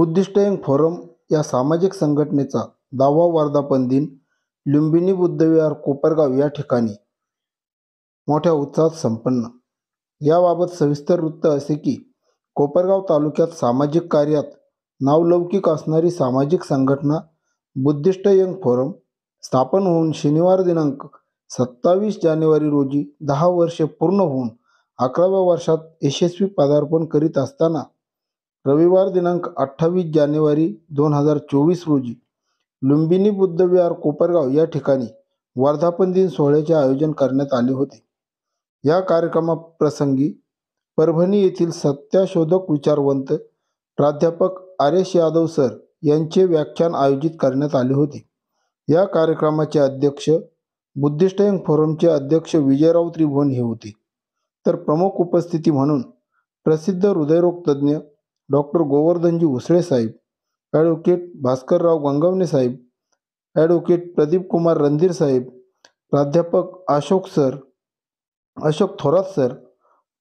Buddhist young forum या सामाजिक संघटनेचा 10वा वर्धापन दिन लुंबिनी बुद्धविहार कोपरगाव या ठिकाणी मोठ्या उत्साहात संपन्न। याबाबत सविस्तर वृत्त असे की कोपरगाव तालुक्यात सामाजिक कार्यात नावलौकिक असणारी सामाजिक संघटना बुद्धिस्ट यंग फोरम स्थापन होऊन शनिवार दिनांक 27 जानेवारी रोजी 10 वर्षे पूर्ण होऊन 11व्या वर्षात यशस्वी पदार्पण करीत असताना रविवार दिनांक 28 जानेवारी 2024 रोजी लुंबिनी बुद्धविहार कोपरगाव या ठिकाणी वर्धापन दिन सोहळ्याचे आयोजन करण्यात आले होते। या कार्यक्रमाप्रसंगी परभणी येथील सत्यशोधक विचारवंत प्राध्यापक आर.एस. यादव सर यांचे व्याख्यान आयोजित करण्यात आले होते। या कार्यक्रमाचे अध्यक्ष बुद्धिस्ट यंग फोरमचे अध्यक्ष विजयराव त्रिभुवन हे होते, तर प्रमुख उपस्थिती म्हणून प्रसिद्ध हृदयरोग तज्ज्ञ डॉक्टर गोवर्धनजी उसळे साहेब, ॲडव्होकेट भास्करराव गंगवणे साहेब, ॲडव्होकेट प्रदीप कुमार रणधीर साहेब, प्राध्यापक अशोक थोरात सर,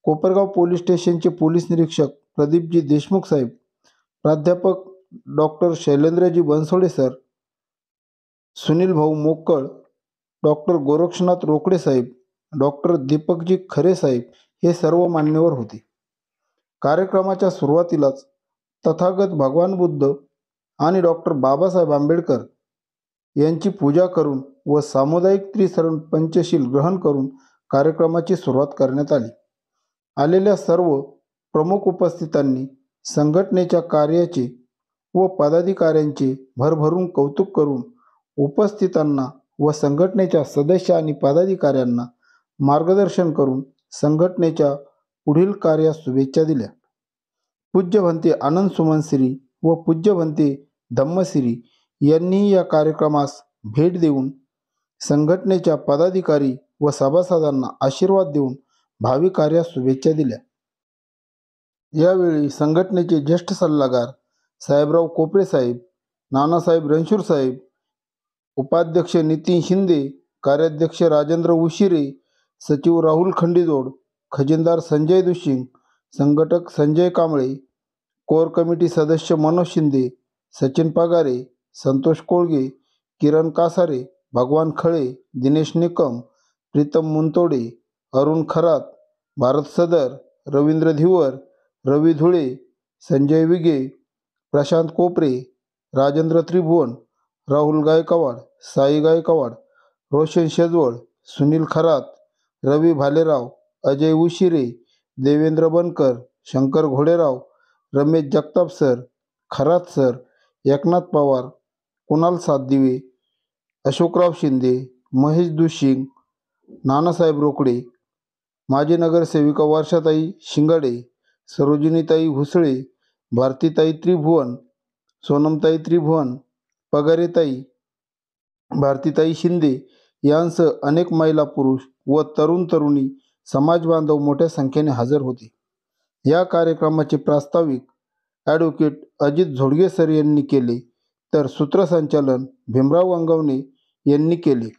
कोपरगाव पोलीस स्टेशनचे पोलीस निरीक्षक प्रदीपजी देशमुख साहेब, प्राध्यापक डॉक्टर शैलेंद्रजी बनसोडे सर, सुनील भाऊ मोक्कळ, डॉक्टर गोरक्षनाथ रोकडे साहेब, डॉक्टर दीपकजी खरे साहेब हे सर्व मान्यवर होते। कार्यक्रमाच्या सुरुवातीलाच तथागत भगवान बुद्ध आणि डॉक्टर बाबासाहेब आंबेडकर यांची पूजा करून व सामुदायिक त्रिसरण पंचशील ग्रहण करून कार्यक्रमाची सुरुवात करण्यात आली। आलेल्या सर्व प्रमुख उपस्थितांनी संघटनेच्या कार्याचे व पदाधिकाऱ्यांचे भरभरून कौतुक करून उपस्थितांना व संघटनेच्या सदस्य आणि पदाधिकाऱ्यांना मार्गदर्शन करून संघटनेच्या पुढील कार्यास शुभेच्छा दिल्या। पूज्य भंते आनंद सुमनसिरी व पूज्य भंते धम्मसिरी यांनी या कार्यक्रमास भेट देऊन संघटनेच्या पदाधिकारी व सभासदांना आशीर्वाद देऊन भावी कार्यास शुभेच्छा दिल्या। यावेळी संघटनेचे ज्येष्ठ सल्लागार साहेबराव कोपरे साहेब, नानासाहेब रणशूर साहेब, उपाध्यक्ष नितीन शिंदे, कार्याध्यक्ष राजेंद्र उशिरे, सचिव राहुल खंडीजोड, खजिनदार संजय दुशिंग, संघटक संजय कांबळे, कोर कमिटी सदस्य मनोज शिंदे, सचिन पगारे, संतोष कोळगे, किरण कासारे, भगवान खळे, दिनेश निकम, प्रीतम मुंतोडे, अरुण खरात, भारत सदर, रवींद्र धिवर, रवी धुळे, संजय विगे, प्रशांत कोपरे, राजेंद्र त्रिभुवन, राहुल गायकवाड, साई गायकवाड, रोशन शेजवळ, सुनील खरात, रवी भालेराव, अजय उशिरे, देवेंद्र बनकर, शंकर घोडेराव, रमेश जगताप सर, खरात सर, एकनाथ पवार, कुणाल सातदिवे, अशोकराव शिंदे, महेश दुशिंग, नानासाहेब रोकडे, माजी नगरसेविका वर्षाताई शिंगाडे, सरोजिनीताई हुसळे, भारतीताई त्रिभुवन, सोनमताई त्रिभुवन, पगारेताई, भारतीताई शिंदे यांसह अनेक महिला पुरुष व तरुण तरुणी समाज बांधव मोठ्या संख्येने हजर होते। या कार्यक्रमाचे प्रास्ताविक ॲडव्होकेट अजित झोडगे सर यांनी केले, तर सूत्रसंचालन भीमराव गंगवणे यांनी केले।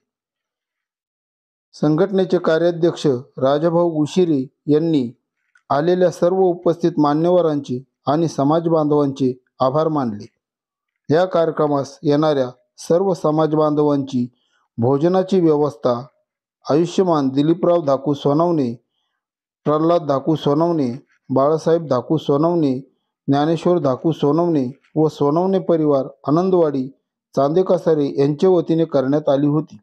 संघटनेचे कार्याध्यक्ष राजाभाऊ उशिरे यांनी आलेल्या सर्व उपस्थित मान्यवरांचे आणि समाज बांधवांचे आभार मानले। या कार्यक्रमास येणाऱ्या सर्व समाज बांधवांची भोजनाची व्यवस्था आयुष्यमान दिलीपराव धाकू सोनवणे, प्रल्हाद धाकू सोनवणे, बाळासाहेब धाकू सोनवणे, ज्ञानेश्वर धाकू सोनवणे व सोनवणे परिवार आनंदवाडी चांदेकसारे यांच्या वतीने करण्यात आली होती।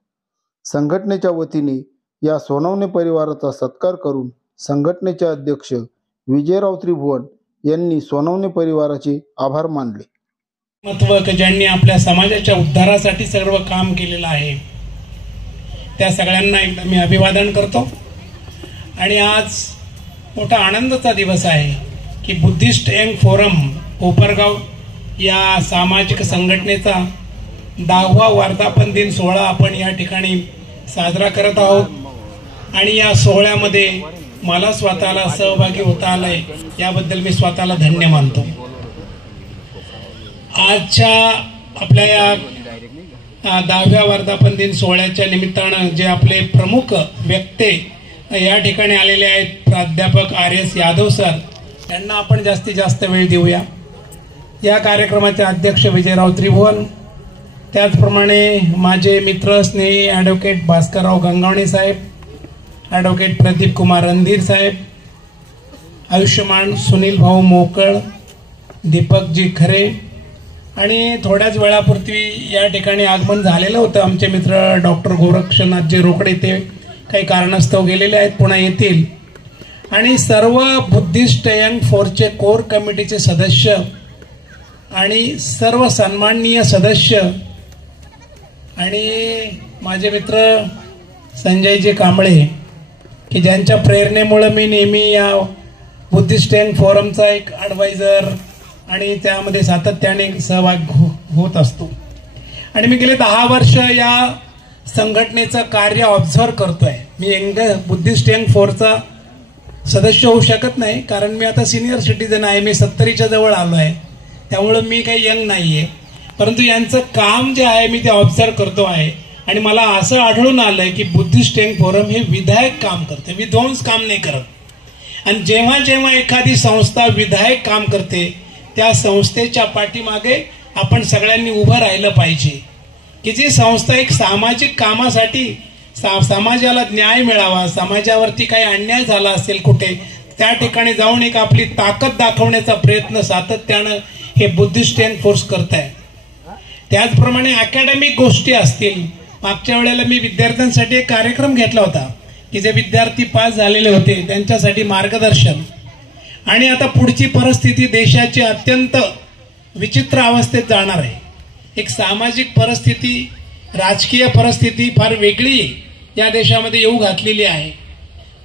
संघटनेच्या वतीने या सोनवणे परिवाराचा सत्कार करून संघटनेचे अध्यक्ष विजयराव त्रिभुवन यांनी सोनवणे परिवाराचे आभार मानले। महत्त्व ज्यांनी आपल्या समाजाच्या उद्धारासाठी सर्व काम केलेलं आहे त्या सगळ्यांना एकदा मी अभिवादन करतो। आणि आज मोठा आनंदाचा दिवस आहे की बुद्धिस्ट यंग फोरम कोपरगाव या सामाजिक संघटनेचा 10वा वर्धापन दिन सोहळा आपण या ठिकाणी साजरा करत आहोत। आणि या सोहळ्यामध्ये मला स्वतःला सहभागी होता आलंय याबद्दल मी स्वतःला धन्य मानतो। आजच्या आपल्या या 10व्या वर्धापन दिन सोहळ्याच्या निमित्तानं जे आपले प्रमुख व्यक्ती या ठिकाणी आलेले आहेत प्राध्यापक आर.एस. यादव सर, त्यांना आपण जास्तीत जास्त वेळ देऊया। या कार्यक्रमाचे अध्यक्ष विजयराव त्रिभुवन, त्याचप्रमाणे माझे मित्र स्नेही ॲडव्होकेट भास्करराव गंगावणे साहेब, ॲडव्होकेट प्रदीप कुमार रणधीर साहेब, आयुष्यमान सुनील भाऊ मोकळ, दीपकजी खरे आणि थोड्याच वेळापूर्वी या ठिकाणी आगमन झालेलं होतं आमचे मित्र डॉक्टर गोरक्षनाथजी रोकडे, ते काही कारणास्तव गेलेले आहेत, पुन्हा येतील. आणि सर्व बुद्धिस्ट यंग फोर्सचे कोर कमिटीचे सदस्य आणि सर्व सन्माननीय सदस्य आणि माझे मित्र संजयजी कांबळे, की ज्यांच्या प्रेरणेमुळे मी नेहमी या बुद्धिस्ट यंग फोरमचा एक ॲडवायझर आणि त्यामध्ये सातत्याने सहभाग होत असतो. आणि मी गेले 10 वर्ष या संघटनेचं कार्य ऑब्झर्व करतोय. मी बुद्धिस्ट यंग फोरचा सदस्य होऊ शकत नाही, कारण मी आता सिनियर सिटीजन आहे, मी 70च्या जवळ आलो आहे, त्यामुळं मी काही यंग नाही आहे. परंतु यांचं काम जे आहे मी ते ऑब्झर्व करतो आहे. आणि मला असं आढळून आलंय की बुद्धिस्ट यंग फोरम हे विधायक काम करते, विध्वंस काम नाही करत. आणि जेव्हा जेव्हा एखादी संस्था विधायक काम करते त्या संस्थेच्या पाठीमागे आपण सगळ्यांनी उभं राहिलं पाहिजे. की जी संस्था एक सामाजिक कामासाठी समाजाला न्याय मिळावा, समाजावरती काही अन्याय झाला असेल कुठे, त्या ठिकाणी जाऊन एक आपली ताकद दाखवण्याचा प्रयत्न सातत्यानं हे बुद्धिस्ट यंग फोर्स करत आहे. त्याचप्रमाणे अकॅडमिक गोष्टी असतील. मागच्या वेळेला मी विद्यार्थ्यांसाठी एक कार्यक्रम घेतला होता की जे विद्यार्थी पास झालेले होते त्यांच्यासाठी मार्गदर्शन. आणि आता पुढची परिस्थिती देशाची अत्यंत विचित्र अवस्थेत जाणार आहे. एक सामाजिक परिस्थिती, राजकीय परिस्थिती फार वेगळी या देशामध्ये येऊ घातलेली आहे.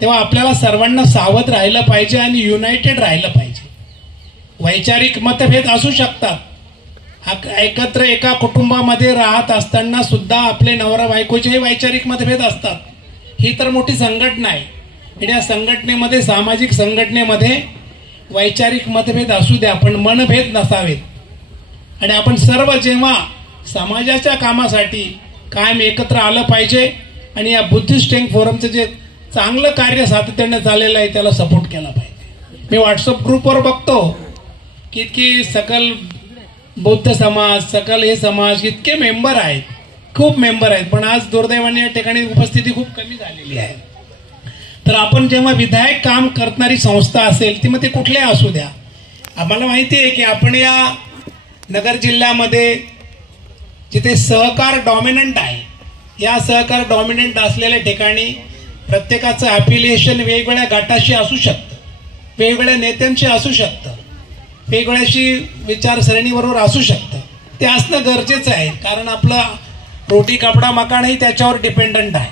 तेव्हा आपल्याला सर्वांना सावध राहिलं पाहिजे आणि युनायटेड राहिलं पाहिजे. वैचारिक मतभेद असू शकतात, एकत्र एका कुटुंबामध्ये राहत असताना सुद्धा आपले नवरा बायकोचेही वैचारिक मतभेद असतात. ही तर मोठी संघटना आहे. आणि या संघटनेमध्ये, सामाजिक संघटनेमध्ये वैचारिक मतभेद असू द्या, पण मनभेद नसावेत. आणि आपण सर्व जेव्हा समाजाच्या कामासाठी कायम एकत्र आलं पाहिजे आणि या बुद्धिस्ट यंग फोरमचं जे चांगलं कार्य सातत्याने चाललेलं आहे त्याला सपोर्ट केला पाहिजे. मी व्हॉट्सअप ग्रुपवर बघतो की सकल बौद्ध समाज, सकल हे समाज, इतके मेंबर आहेत, खूप मेंबर आहेत, पण आज दुर्दैवाने या ठिकाणी उपस्थिती खूप कमी झालेली आहे. तर आपण जेव्हा विधायक काम करणारी संस्था असेल ती मग ते कुठल्या असू द्या, आम्हाला माहिती आहे की आपण या नगर जिल्ह्यामध्ये जिथे सहकार डॉमिनंट आहे, या सहकार डॉमिनंट असलेल्या ठिकाणी प्रत्येकाचं अफिलिएशन वेगवेगळ्या गटाशी असू शकतं, वेगवेगळ्या नेत्यांशी असू शकतं, वेगवेगळ्याशी विचारसरणीबरोबर असू शकतं. ते असणं गरजेचं आहे, कारण आपला रोटी कपडा मकानही त्याच्यावर डिपेंडंट आहे.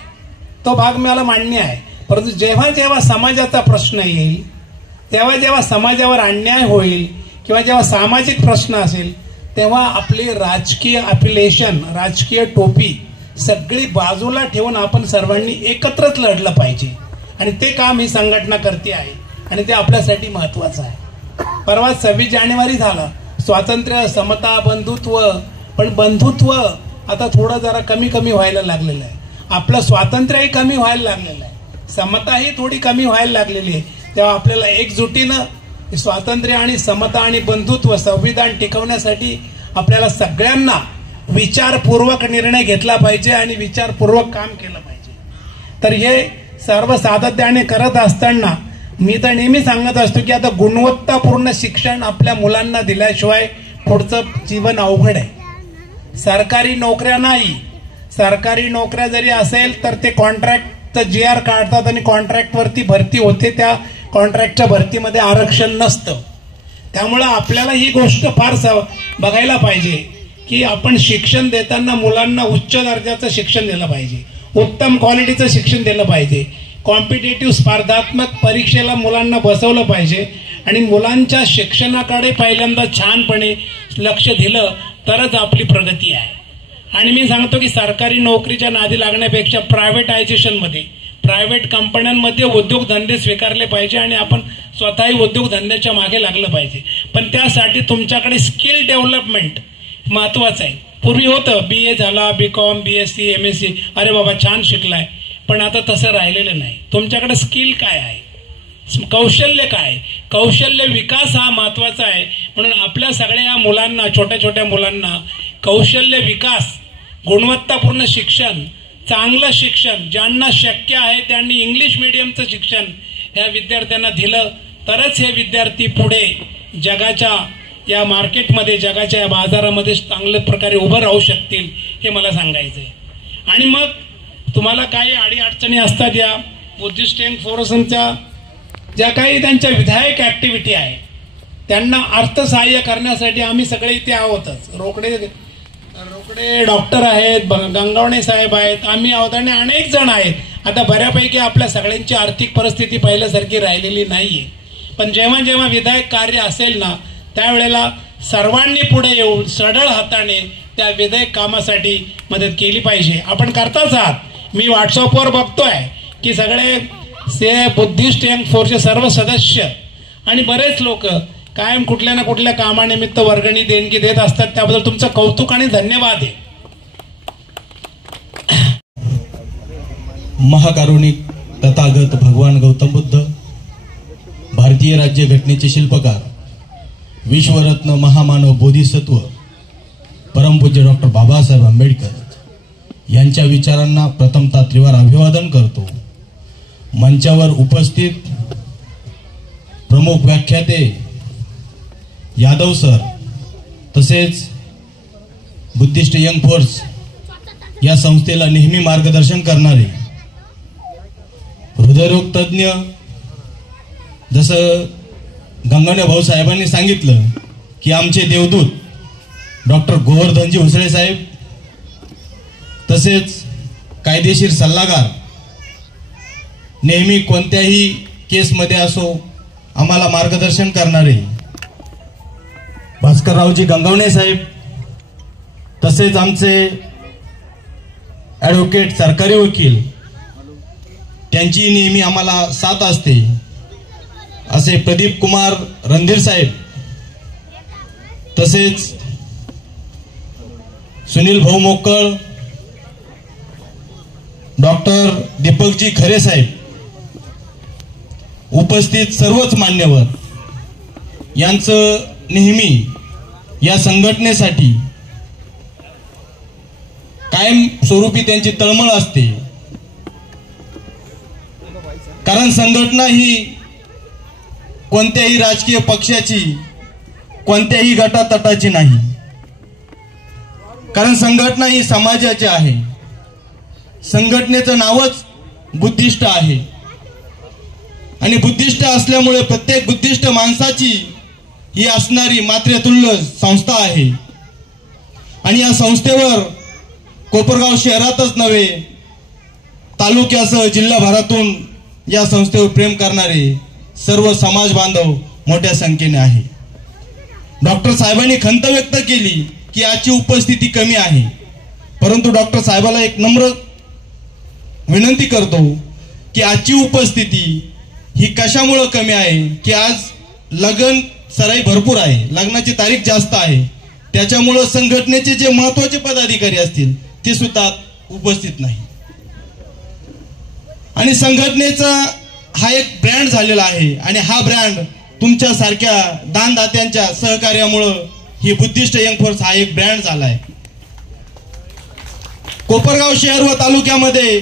तो भाग मला मान्य आहे. परंतु जेव्हा जेव्हा समाजाचा प्रश्न येईल, तेव्हा जेव्हा समाजावर अन्याय होईल किंवा जेव्हा सामाजिक प्रश्न असेल, तेव्हा आपली राजकीय अफिलिएशन, राजकीय टोपी सगळी बाजूला ठेवून आपण सर्वांनी एकत्रच लढलं पाहिजे. आणि ते काम ही संघटना करते आहे आणि ते आपल्यासाठी महत्वाचं आहे. परवा 26 जानेवारी झाला, स्वातंत्र्य, समता, बंधुत्व, पण बंधुत्व आता थोडं जरा कमी कमी व्हायला लागलेलं आहे. आपलं स्वातंत्र्यही कमी व्हायला लागलेलं आहे, समताही थोडी कमी व्हायला लागलेली आहे. तेव्हा आपल्याला एकजुटीनं स्वातंत्र्य आणि समता आणि बंधुत्व, संविधान टिकवण्यासाठी आपल्याला सगळ्यांना विचारपूर्वक निर्णय घेतला पाहिजे आणि विचारपूर्वक काम केलं पाहिजे. तर हे सर्व सातत्याने करत असताना मी तर नेहमी सांगत असतो की आता गुणवत्तापूर्ण शिक्षण आपल्या मुलांना दिल्याशिवाय पुढचं जीवन अवघड आहे. सरकारी नोकऱ्या नाही, सरकारी नोकऱ्या जरी असेल तर ते कॉन्ट्रॅक्टचं GR काढतात आणि कॉन्ट्रॅक्टवरती भरती होते, त्या कॉन्ट्रॅक्टच्या भरतीमध्ये आरक्षण नसतं. त्यामुळं आपल्याला ही गोष्ट फार बघायला पाहिजे की आपण शिक्षण देताना मुलांना उच्च दर्जाचं शिक्षण दिलं पाहिजे, उत्तम क्वालिटीचं शिक्षण दिलं पाहिजे, कॉम्पिटेटिव्ह स्पर्धात्मक परीक्षेला मुलांना बसवलं पाहिजे आणि मुलांच्या शिक्षणाकडे पहिल्यांदा छानपणे लक्ष दिलं तरच आपली प्रगती आहे. आणि मी सांगतो की सरकारी नोकरीच्या नादी लागण्यापेक्षा प्रायव्हेटायझेशनमध्ये, प्रायव्हेट कंपन्यांमध्ये उद्योगधंदे स्वीकारले पाहिजे आणि आपण स्वतःही उद्योगधंद्याच्या मागे लागलं पाहिजे. पण त्यासाठी तुमच्याकडे स्किल डेव्हलपमेंट महत्वाचं आहे. पूर्वी होतं BA झाला, BCom, BSc, MSc, अरे बाबा छान शिकलाय, पण आता तसं राहिलेलं नाही. तुमच्याकडे स्किल काय आहे, कौशल्य काय, कौशल्य विकास हा महत्वाचा आहे. म्हणून आपल्या सगळ्या मुलांना, छोट्या छोट्या मुलांना कौशल्य विकास, गुणवत्तापूर्ण शिक्षण, चांगलं शिक्षण, ज्यांना शक्य आहे त्यांनी इंग्लिश मीडियमचं शिक्षण ह्या विद्यार्थ्यांना दिलं तरच हे विद्यार्थी पुढे जगाच्या या मार्केटमध्ये, जगाच्या या बाजारामध्ये चांगल्या प्रकारे उभं राहू शकतील, हे मला सांगायचं आहे. आणि मग तुम्हाला काही अडीअडचणी असतात या बुद्धिस्ट यंग फोरमच्या ज्या काही त्यांच्या विधायक ऍक्टिव्हिटी आहे त्यांना अर्थसहाय्य करण्यासाठी आम्ही सगळे इथे आहोतच. रोकडे डॉक्टर आहेत, गंगावणे साहेब आहेत, आम्ही आहोत आणि अनेक जण आहेत. आता बऱ्यापैकी आपल्या सगळ्यांची आर्थिक परिस्थिती पहिल्यासारखी राहिलेली नाहीये, पण जेव्हा जेव्हा विधायक कार्य असेल ना त्यावेळेला सर्वांनी पुढे येऊन सढळ हाताने त्या विधायक कामासाठी मदत केली पाहिजे. आपण करताच आहात. मी व्हॉट्सअपवर बघतोय की सगळे बुद्धिस्ट यंग फोर्सचे सर्व सदस्य आणि बरेच लोक कायम कुठल्या ना कुठल्या कामानिमित्त वर्गणी देणगी देत असतात. त्याबद्दल तुमचं कौतुक आणि धन्यवाद आहे. महाकारुणिक तथागत भगवान गौतम बुद्ध, भारतीय राज्यघटनेचे शिल्पकार, विश्वरत्न महामानव बोधिसत्व परमपूज्य डॉक्टर बाबासाहेब आंबेडकर यांच्या विचारांना प्रथमतः त्रिवार अभिवादन करतो. मंचावर उपस्थित प्रमुख व्याख्याते यादव सर, तसेच बुद्धिस्ट यंग फोर्स या संस्थेला नेहमी मार्गदर्शन करणारे हृदयरोग तज्ञ, जसं गंगावणे भाऊ साहेबांनी सांगितलं की आमचे देवदूत डॉक्टर गोवर्धनजी हुसळे साहेब, तसेच कायदेशीर सल्लागार, नेहमी कोणत्याही केसमध्ये असो आम्हाला मार्गदर्शन करणारे भास्कररावजी गंगावणे साहेब, तसेच आमचे ॲडव्होकेट सरकारी वकील, त्यांची नेहमी आम्हाला साथ असते असे प्रदीप कुमार रणधीर साहेब, तसेच सुनील भाऊ मोकळ, डॉक्टर दीपकजी खरे साहेब, उपस्थित सर्वच मान्यवर यांचं नेहमी या संघटनेसाठी कायम स्वरूपी त्यांची तळमळ असते. कारण संघटना ही कोणत्याही राजकीय पक्षाची, कोणत्याही गटातटाची नाही. कारण संघटना ही समाजाची आहे. संघटनेचं नावच बुद्धिस्ट आहे आणि बुद्धिस्ट असल्यामुळे प्रत्येक बुद्धिस्ट माणसाची ही असणारी मातृतुल्य संस्था आहे. आणि या संस्थेवर कोपरगाव शहरातच नव्हे, तालुक्यासह जिल्हाभरातून या संस्थेवर प्रेम करणारे सर्व समाज बांधव मोठ्या संख्येने आहे. डॉक्टर साहेबांनी खंत व्यक्त केली की आजची उपस्थिती कमी आहे, परंतु डॉक्टर साहेबाला एक नम्र विनंती करतो की आजची उपस्थिती ही कशामुळे कमी आहे की आज लग्न सराई भरपूर आहे, लग्नाची तारीख जास्त आहे, त्याच्यामुळे संघटनेचे जे महत्त्वाचे पदाधिकारी असतील ते सुद्धा उपस्थित नाही. आणि संघटनेचा हा एक ब्रँड झालेला आहे आणि हा ब्रँड तुमच्या सारख्या दानदात्यांच्या सहकार्यामुळे ही बुद्धिस्ट यंग फोर्स हा एक ब्रँड झालाय. कोपरगाव शहर व तालुक्यामध्ये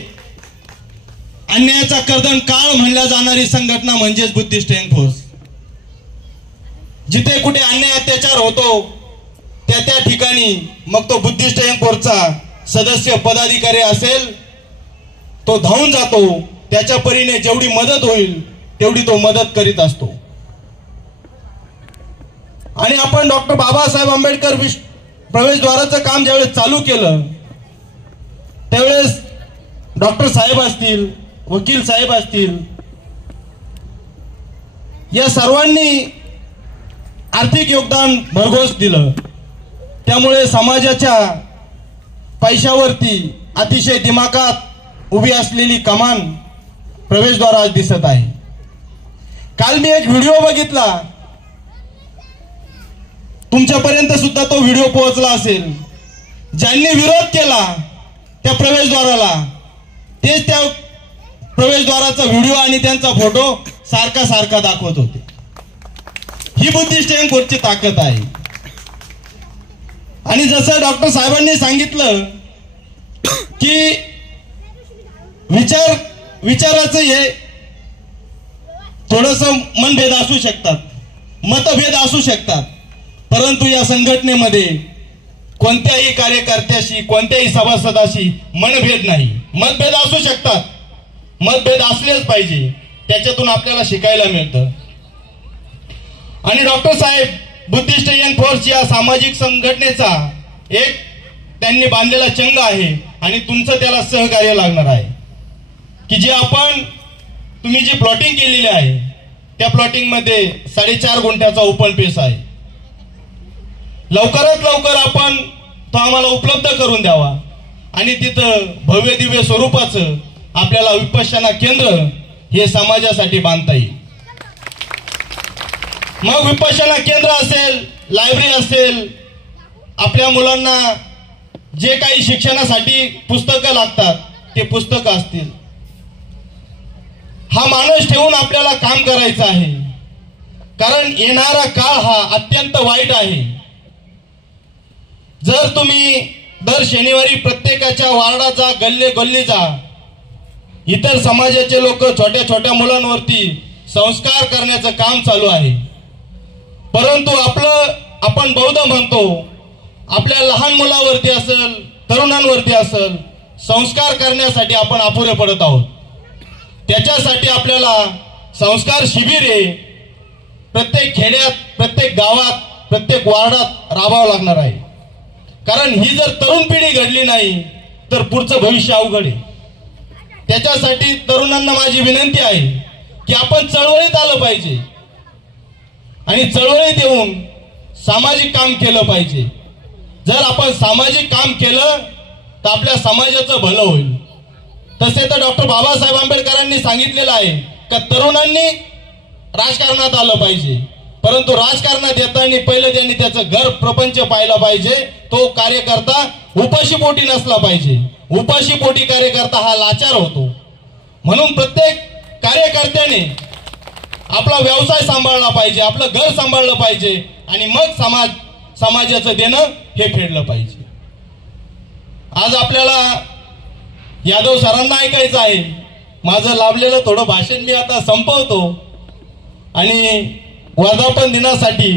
अन्यायाचा कर्दन काळ म्हणल्या जाणारी संघटना म्हणजेच बुद्धिस्ट यंग फोर्स. जिथे कुठे अन्याय अत्याचार होतो त्या ठिकाणी मग तो बुद्धिस्ट यंग फोर्सचा सदस्य पदाधिकारी असेल तो धावून जातो. त्याच्या परीने जेवढी मदत होईल तेवढी तो मदत करीत असतो. आणि आपण डॉक्टर बाबासाहेब आंबेडकर प्रवेशद्वाराचं काम ज्यावेळेस चालू केलं त्यावेळेस डॉक्टर साहेब असतील, वकील साहेब असतील, या सर्वांनी आर्थिक योगदान भरघोस दिलं. त्यामुळे समाजाच्या पैशावरती अतिशय दिमाखात उभी असलेली कमान प्रवेशद्वार आज दिसत आहे. काल मी एक व्हिडिओ बघितला, तुमच्यापर्यंत सुद्धा तो व्हिडिओ पोहोचला असेल. ज्यांनी विरोध केला त्या प्रवेशद्वाराला तेच त्या प्रवेशद्वाराचा व्हिडिओ आणि त्यांचा फोटो सारखा सारखा दाखवत होते. ही बुद्धिस्ट यंग फोर्सची ताकद आहे. आणि जसं डॉक्टर साहेबांनी सांगितलं की विचाराचं हे थोडस मनभेद असू शकतात, मतभेद असू शकतात, परंतु या संघटनेमध्ये कोणत्याही कार्यकर्त्याशी कोणत्याही सभासदाशी मनभेद नाही. मतभेद असू शकतात, मतभेद असलेच पाहिजे, त्याच्यातून आपल्याला शिकायला मिळतं. आणि डॉक्टर साहेब बुद्धिस्ट यंग फोर्स या सामाजिक संघटनेचा एक त्यांनी बांधलेला चंग आहे आणि तुमचं त्याला सहकार्य लागणार आहे. की जे तुम्ही जी प्लॉटिंग केलेली आहे त्या प्लॉटिंग मध्ये 4.5 गुंठ्याचा ओपन पेस आहे. लवकरात लवकर आपण तो आम्हाला उपलब्ध करून द्यावा आणि तिथं भव्य दिव्य स्वरूपाचं आपल्याला विपश्यना केंद्र हे समाजासाठी बांधता येईल. मग विपश्यना केंद्र असेल, लायब्ररी असेल, आपल्या मुलांना जे काही शिक्षणासाठी पुस्तकं लागतात ते पुस्तकं असतील. हा माणूस ठेवून आपल्याला काम करायचं आहे, कारण येणारा काळ हा अत्यंत वाईट आहे. जर तुम्ही दर शनिवारी प्रत्येकाच्या वार्डात जा, गल्ले गल्ली जा, इतर समाजाचे लोक छोट्या छोट्या मुलांवरती संस्कार करण्याचं काम चालू आहे. परंतु आपण बौद्ध म्हणतो, आपल्या लहान मुलावरती असेल, तरुणांवरती असेल, संस्कार करण्यासाठी आपण अपुरे पडत आहोत. त्याच्यासाठी आपल्याला संस्कार शिबिरे प्रत्येक खेड्यात, प्रत्येक गावात, प्रत्येक वार्डात राबावं लागणार आहे. कारण ही जर तरुण पिढी घडली नाही तर पुढचं भविष्य अवघड आहे. त्याच्यासाठी तरुणांना माझी विनंती आहे की आपण चळवळीत आलं पाहिजे आणि चळवळीत येऊन सामाजिक काम केलं पाहिजे. जर आपण सामाजिक काम केलं तर आपल्या समाजाचं भलं होईल. तसे तर डॉक्टर बाबासाहेब आंबेडकरांनी सांगितलेलं आहे की तरुणांनी राजकारणात आलं पाहिजे, परंतु राजकारणात येताना पहिले त्यांनी त्याचं घर प्रपंच पाहिला पाहिजे. तो कार्यकर्ता उपाशीपोटी नसला पाहिजे. उपाशीपोटी कार्यकर्ता हा लाचार होतो. म्हणून प्रत्येक कार्यकर्त्याने आपला व्यवसाय सांभाळला पाहिजे, आपलं घर सांभाळलं पाहिजे आणि मग समाजाचं देणं हे फेडलं पाहिजे. आज आपल्याला यादव सरांना ऐकायचं आहे. माझं लाभलेलं थोडं भाषण मी आता संपवतो आणि वर्धापन दिनासाठी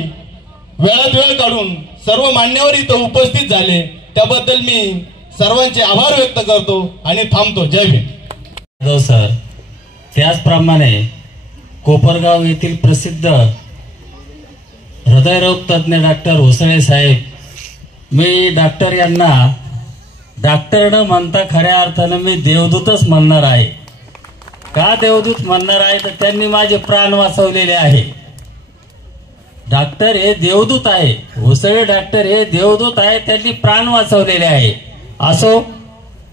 वेळात वेळ काढून सर्व मान्यवर इथं उपस्थित झाले त्याबद्दल मी सर्वांचे आभार व्यक्त करतो आणि थांबतो. जय भीम. यादव सर, त्याचप्रमाणे कोपरगाव येथील प्रसिद्ध हृदयरोग तज्ज्ञ डॉक्टर होसळे साहेब, मी डॉक्टर यांना डॉक्टर न म्हणता खऱ्या अर्थानं मी देवदूतच म्हणणार आहे. का देवदूत म्हणणार आहे तर त्यांनी माझे प्राण वाचवलेले आहे. डॉक्टर हे देवदूत आहे, होसळे डॉक्टर हे देवदूत आहे, त्यांनी प्राण वाचवलेले आहे. असो,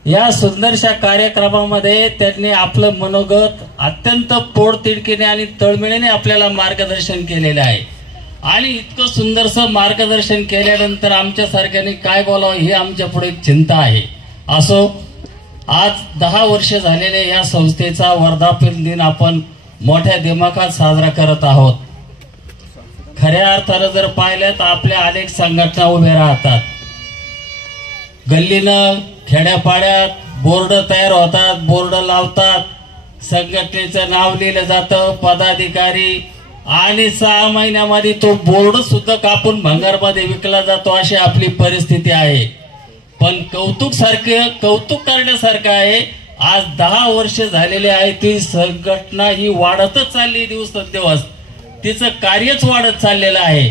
या सुंदरशा कार्यक्रमामध्ये त्यांनी आपलं मनोगत अत्यंत पोटतिडकीने आणि तळमळीने आपल्याला मार्गदर्शन केलेले आहे. आणि इतकं सुंदरसं मार्गदर्शन केल्यानंतर आमच्या सारख्याने काय बोलावं ही आमच्या पुढे एक चिंता आहे. असो, आज 10 वर्ष झालेले या संस्थेचा वर्धापन दिन आपण मोठ्या दिमाखात साजरा करत आहोत. खऱ्या अर्थानं जर पाहिलं तर आपल्या अनेक संघटना उभ्या राहतात. गल्लीनं खेड्यापाड्यात बोर्ड तयार होतात, बोर्ड लावतात, संघटनेचं नाव लिहिलं जातं, पदाधिकारी, आणि 6 महिन्यामध्ये तो बोर्ड सुद्धा कापून भंगारमध्ये विकला जातो. अशी आपली परिस्थिती आहे. पण कौतुक करण्यासारखं आहे, आज 10 वर्ष झालेले आहे. ती संघटना ही वाढतच चालली दिवसेंदिवस. तिचं कार्यच वाढत चाललेलं आहे.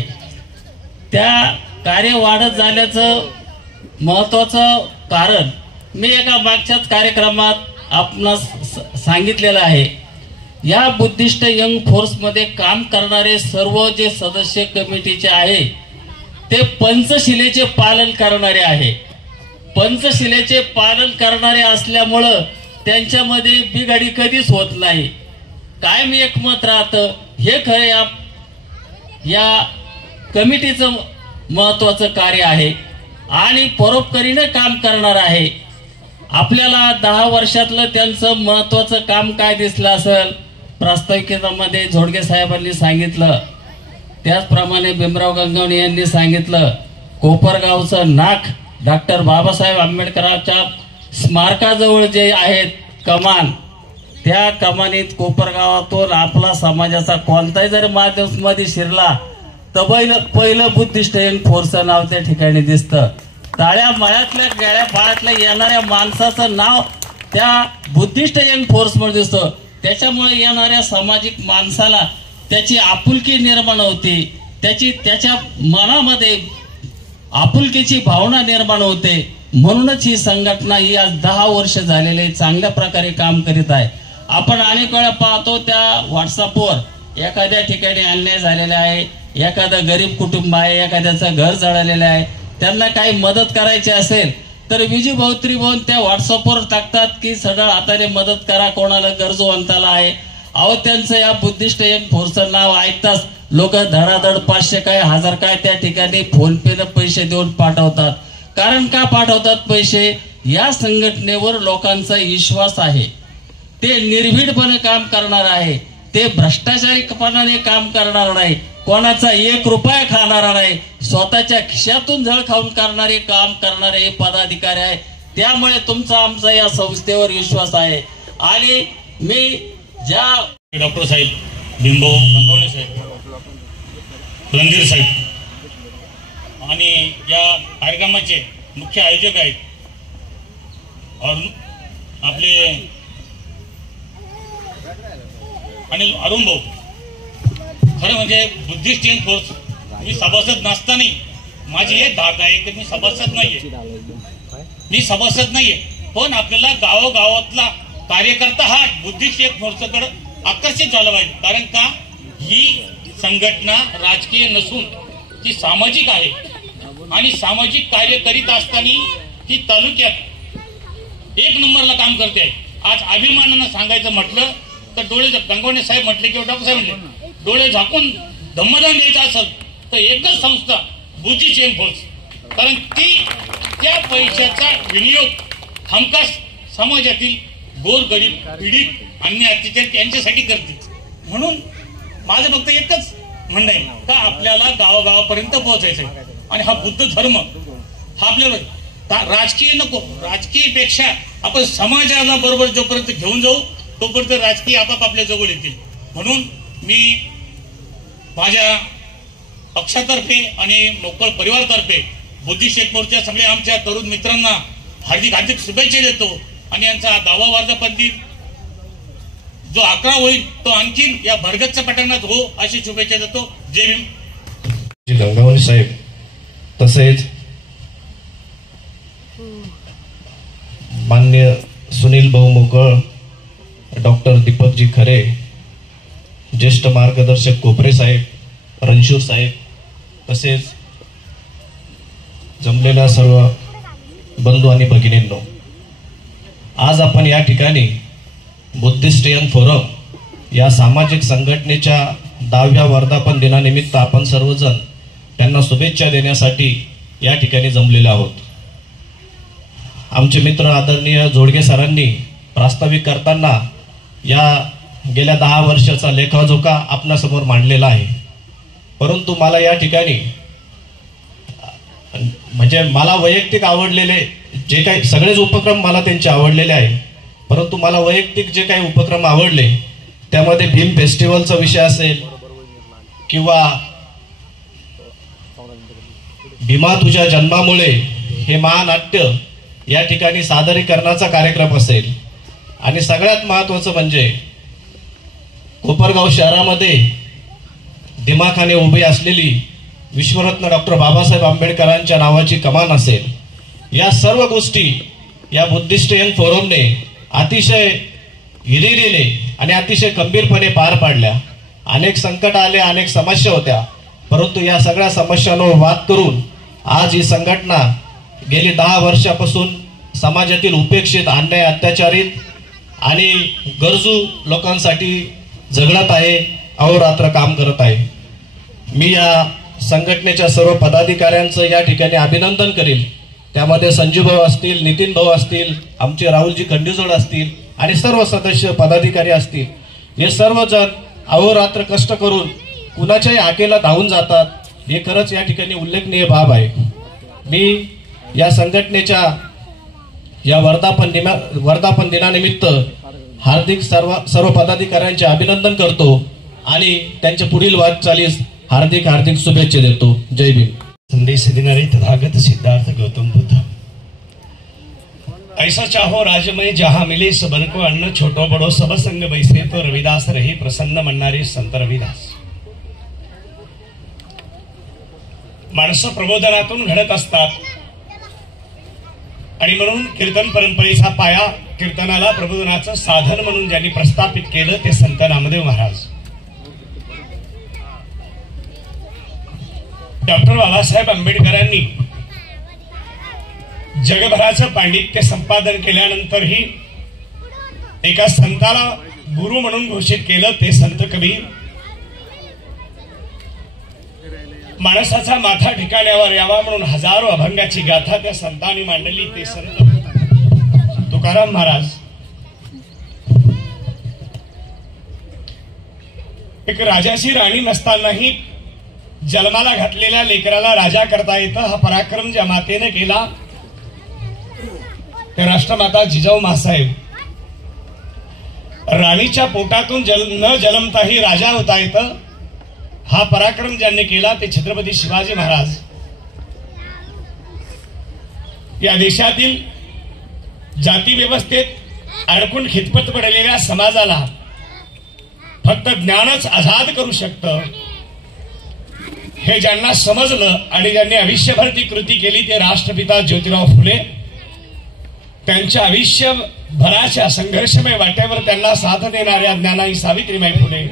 त्या कार्य वाढत झाल्याचं महत्वाचं कारण मी एका मागच्याच कार्यक्रमात आपणास सांगितलेलं आहे. या बुद्धिस्ट यंग फोर्स मध्ये काम करणारे सर्व जे सदस्य कमिटीचे आहे ते पंचशिलेचे पालन करणारे आहे. पंचशिलेचे पालन करणारे असल्यामुळं त्यांच्यामध्ये बिघाडी कधीच होत नाही. कायम एकमत राहतं. हे खरं या कमिटीचं महत्वाचं कार्य आहे आणि परोपकारीने काम करणार आहे. आपल्याला 10 वर्षातलं त्यांचं महत्वाचं काम काय दिसलं असेल प्रास्ताविकेमध्ये झोडगे साहेबांनी सांगितलं, त्याचप्रमाणे भीमराव गंगवणे यांनी सांगितलं, कोपरगावचं नाक डॉक्टर बाबासाहेब आंबेडकरांच्या स्मारकाजवळ जे आहेत कमान, त्या कमानीत कोपरगावातून आपला समाजाचा कोणताही जरी माध्यमामध्ये शिरला तर पहिलं बुद्धिस्ट यंग फोर्स नाव त्या ठिकाणी दिसतं. ताळ्या मळ्यातल्या गेळ्या पाळ्यातल्या येणाऱ्या माणसाचं नाव त्या बुद्धिस्ट यंग फोर्स मध्ये दिसतं. त्याच्यामुळे येणाऱ्या सामाजिक माणसाला त्याची आपुलकी निर्माण होते, त्याच्या मनामध्ये आपुलकीची भावना निर्माण होते. म्हणूनच ही संघटना ही आज 10 वर्ष झालेले चांगल्या प्रकारे काम करीत आहे. आपण अनेक वेळा पाहतो त्या व्हॉट्सअपवर एखाद्या ठिकाणी अन्याय झालेला आहे, एखादं गरीब कुटुंब आहे, एखाद्याचं घर जळालेलं आहे, त्यांना काही मदत करायची असेल तर विजूभाऊ त्रिभुवन त्या व्हॉट्सअपवर टाकतात की सढळ हाताने मदत करा कोणाला गरजूवंताला आहे. अहो त्यांचं या बुद्धिस्ट यंग फोर्सचं नाव ऐकताच लोक धडाधड 500 काय 1000 काय त्या ठिकाणी फोन पेनं पैसे देऊन पाठवतात. कारण का पाठवतात पैसे? या संघटनेवर लोकांचा विश्वास आहे, ते निर्भीडपणे काम करणार आहे, ते भ्रष्टाचारीपणाने काम करणार नाही, कोणाचा 1 रुपया खाणारा नाही, स्वतःच्या खिशातून झळ खाऊन करणारे काम करणारे हे पदाधिकारी आहे. त्यामुळे तुमचा आमचा या संस्थेवर विश्वास आहे. आणि मी ज्या डॉक्टर साहेब भीमभाऊ गंगवणे साहेब, रणधीर साहेब आणि या कार्यक्रमाचे मुख्य आयोजक आहेत आपले आणि अरुण भाऊ. खरं म्हणजे बुद्धिस्ट यंग फोर्स मी सभासद नसतानाही माझी एक धाक आहे की मी सभासद नाहीये, पण आपल्याला गावोगावातला कार्यकर्ता हा बुद्धिस्ट यंग फोर्सकडे आकर्षित झाला पाहिजे. कारण का ही संघटना राजकीय नसून ती सामाजिक आहे आणि सामाजिक कार्य करीत असताना ही तालुक्यात 1 नंबरला काम करते आहे. आज अभिमानानं सांगायचं म्हटलं तर डोळे गंगवणे साहेब म्हटले किंवा डॉक्टर साहेब म्हटले, डोळे झाकून धम्मदान द्यायचं असेल तर एकच संस्था बुद्धिस्ट यंग फोर्स. कारण ती त्या पैशाचा विनियोग हमखास समाजातील गोरगरीब पीडित आणि अत्याचार यांच्यासाठी करते. म्हणून माझं फक्त एकच म्हणणं आहे का आपल्याला गावागावापर्यंत पोहोचायचं आहे. आणि हा बुद्ध धर्म हा आपल्याला राजकीय नको, राजकीयपेक्षा आपण समाजाला बरोबर जोपर्यंत घेऊन जाऊ तोपर्यंत राजकीय आपापल्या जवळ येतील. म्हणून मी माझ्या पक्षातर्फे आणि मोकळ परिवारातर्फे बुद्धिस्ट यंग फोर्सच्या सगळ्या आमच्या तरुण मित्रांना हार्दिक शुभेच्छा देतो. आणि यांचा 10वा वर्धापन जो 11 होईल तो आणखीन या भरगतच्या पटांगणात हो अशी शुभेच्छा देतो. जय भीम. गंगावणे साहेब तसेच मान्य सुनील भाऊ मोकळ, डॉक्टर दीपकजी खरे, ज्येष्ठ मार्गदर्शक कोपरे साहेब, रणशूर साहेब, तसेच जमलेल्या सर्व बंधू आणि भगिनींनो, आज आपण या ठिकाणी बुद्धिस्ट यंग फोरम या सामाजिक संघटनेच्या 10व्या वर्धापन दिनानिमित्त आपण सर्वजण त्यांना शुभेच्छा देण्यासाठी या ठिकाणी जमलेले आहोत. आमचे मित्र आदरणीय जोडगे सरांनी प्रास्ताविक करताना या गेल्या 10 वर्षाचा लेखाजोखा आपणासमोर मांडलेला आहे. परंतु मला या ठिकाणी म्हणजे मला वैयक्तिक आवडलेले जे काही सगळेच उपक्रम मला त्यांचे आवडलेले आहे, परंतु मला वैयक्तिक जे काही उपक्रम आवडले त्यामध्ये भीम फेस्टिवलचा विषय असेल किंवा भीमा तुझ्या जन्मामुळे हे महानाट्य या ठिकाणी सादरीकरणाचा कार्यक्रम असेल, आणि सगळ्यात महत्त्वाचं म्हणजे कोपरगाव शहरामध्ये दिमाखाने उभी असलेली विश्वरत्न डॉक्टर बाबासाहेब आंबेडकरांच्या नावाची कमान असेल. या सर्व गोष्टी या बुद्धिस्ट यंग फोरमने अतिशय हिरिरीने आणि अतिशय गंभीरपणे पार पाडल्या. अनेक संकट आले, अनेक समस्या होत्या, परंतु या सगळ्या समस्यांवर मात करून आज ही संघटना गेली 10 वर्षापासून समाजातील उपेक्षित, अन्याय, अत्याचारित आणि गरजू लोकांसाठी झगडत आहे, अहोरात्र काम करत आहे. मी या संघटनेच्या सर्व पदाधिकाऱ्यांचं या ठिकाणी अभिनंदन करेल. त्यामध्ये संजीव भाऊ असतील, नितीन भाऊ असतील, आमचे राहुलजी खंडीजोड असतील आणि सर्व सदस्य पदाधिकारी असतील. हे सर्वजण अहोरात्र कष्ट करून कुणाच्याही आकेला धावून जातात, हे खरंच या ठिकाणी उल्लेखनीय बाब आहे. मी या संघटनेच्या या वर्धापन दिनानिमित्त हार्दिक सर्व पदाधिकाऱ्यांचे अभिनंदन करतो आणि त्यांच्या पुढील वाटचालीस हार्दिक शुभेच्छा देतो. जय भीम. संदेश देणारे तथागत सिद्धार्थ गौतम बुद्ध. ऐसा चाहो राजमय जहां मिले सबन को अन्न, छोटो बड़ो सब संग बैसे तो रविदास रहे प्रसन्न म्हणणारे संत रविदास. माणसं प्रबोधनातून घडत असतात आणि म्हणून कीर्तन परंपरेचा पाया कीर्तनाला प्रबोधनाचं साधन म्हणून ज्यांनी प्रस्थापित केलं ते संत नामदेव महाराज. डॉक्टर बाबासाहेब आंबेडकरांनी जगभराचं पांडित्य संपादन केल्यानंतरही एका संताला गुरु म्हणून घोषित केलं ते संत कबीर. माणसाचा माथा ठिकाण्यावर यावा म्हणून हजारो अभंगाची गाथा त्या संतांनी मांडली ते संत तुकाराम महाराज. एक राजाची राणी नसतानाही जन्माला घातलेल्या लेकराला राजा करता येतं, हा पराक्रम ज्या मातेने केला ते राष्ट्रमाता जिजाऊ मासाहेब. राणीच्या पोटातून न जन्मताही राजा होता येतं, हा पराक्रम ज्यांनी केला ते छत्रपती शिवाजी महाराज. या देशातील जाती व्यवस्थेत अडकून खितपत पडलेल्या समाजाला फक्त ज्ञानच आझाद करू शकतं हे ज्यांना समजलं आणि ज्यांनी आयुष्यभर ती कृती केली ते राष्ट्रपिता ज्योतिराव फुले. त्यांच्या आयुष्यभराच्या संघर्षमय वाटेवर त्यांना साथ देणाऱ्या ज्ञानाई सावित्रीबाई फुले.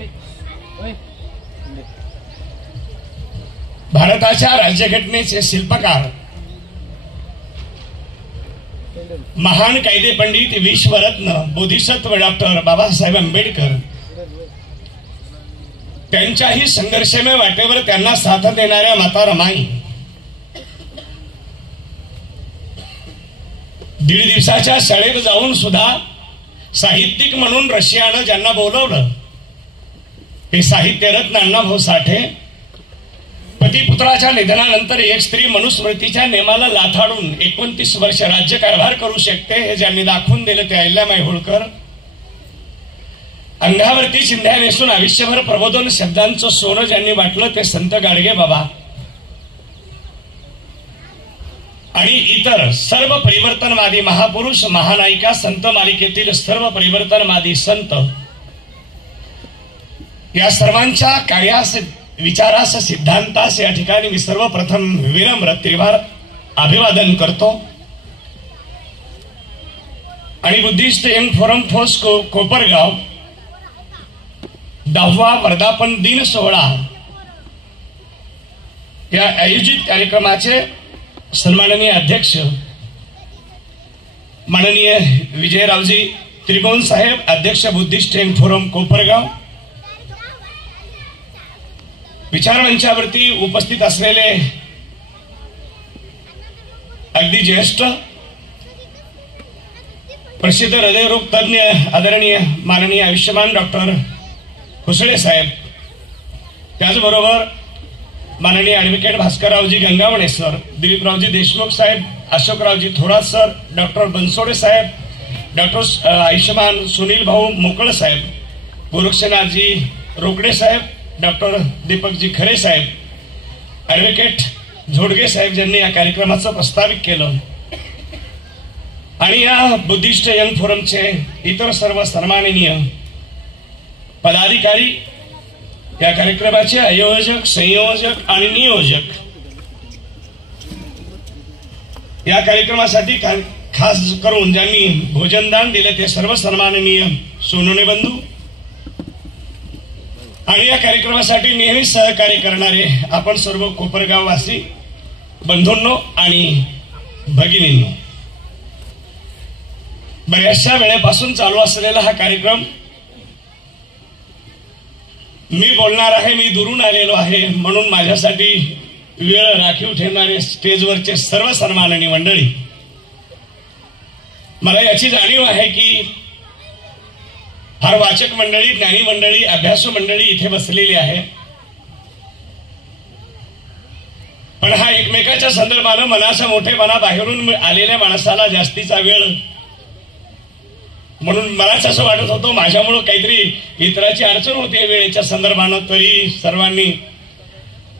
भारताच्या राज्यघटनेचे शिल्पकार, महान कायदे पंडित, विश्वरत्न, बोधिसत्व डॉक्टर बाबासाहेब आंबेडकर. त्यांच्याही संघर्षमय वाटेवर त्यांना साथ देणाऱ्या माता रमाई. 1.5 दिवसाच्या शाळेत जाऊन सुद्धा साहित्यिक म्हणून रशियानं ज्यांना बोलवलं ते साहित्यरत्न अण्णाभाऊ साठे. पतीपुत्राच्या निधनानंतर एक स्त्री मनुस्मृतीच्या नेमाला लाथाडून 29 वर्ष राज्यकारभार करू शकते हे ज्यांनी दाखवून दिलं ते अहिल्याबाई होळकर. अंगावरती चिंध्या नेसून आयुष्यभर प्रबोधन शब्दांचं सोनं ज्यांनी वाटलं ते संत गाडगे बाबा. आणि इतर सर्व परिवर्तनवादी महापुरुष, महानायिका, संत मालिकेतील सर्व परिवर्तनवादी संत, या सर्वांच्या कार्यास, विचारास, सिद्धांतास या ठिकाणी मी सर्वप्रथम विनम्र त्रिवार अभिवादन करतो. आणि Buddhist young forum force Kopargaon 10वा वर्धापन दिन सोहळा या आयोजित कार्यक्रमाचे सन्माननीय अध्यक्ष माननीय विजयरावजी त्रिगोण साहेब, अध्यक्ष बुद्धिस्ट यंग फोरम कोपरगाव. विचारमंचावरती उपस्थित असलेले अगदी ज्येष्ठ प्रसिद्ध हृदयरोग तज्ञ आदरणीय माननीय आयुष्यमान डॉक्टर कुसळे साहेब, त्याचबरोबर माननीय ॲडव्होकेट भास्कररावजी गंगावणे सर, दिलीपरावजी देशमुख साहेब, अशोकरावजी थोरात सर, डॉक्टर बनसोडे साहेब, डॉक्टर आयुष्यमान सुनील भाऊ मोकळ साहेब, गोरक्षनाथजी रोकडे साहेब, डॉक्टर दीपकजी खरे साहेब, ॲडव्होकेट झोडगे साहेब ज्यांनी या कार्यक्रमाचं प्रस्तावित केलं आणि या बुद्धिस्ट यंग फोरमचे इतर सर्व सन्माननीय पदाधिकारी, या कार्यक्रमाचे आयोजक, संयोजक आणि नियोजक, या कार्यक्रमासाठी खास करून ज्यांनी भोजनदान दिले ते सर्व सन्माननीय सोनोने बंधू आणि या कार्यक्रमासाठी नेहमी सहकार्य करणारे आपण सर्व कोपरगाववासी बंधूंनो आणि भगिनींनो. बऱ्याचशा वेळेपासून चालू असलेला हा कार्यक्रम मी बोलणार आहे, मी दुरून आलेलो आहे म्हणून माझ्यासाठी वेळ राखीव ठेवणारे स्टेजवरचे सर्व सन्माननीय मंडळी, मला याची जाणीव आहे की फार वाचक मंडळी, ज्ञानी मंडळी, अभ्यासू मंडळी इथे बसलेली आहे. पण हा एकमेकाच्या संदर्भानं मनाचा मोठेपणा बाहेरून आलेल्या माणसाला जास्तीचा वेळ, म्हणून मलाच असं वाटत होतं माझ्यामुळं काहीतरी इतराची अडचण होते वेळेच्या संदर्भानं, तरी सर्वांनी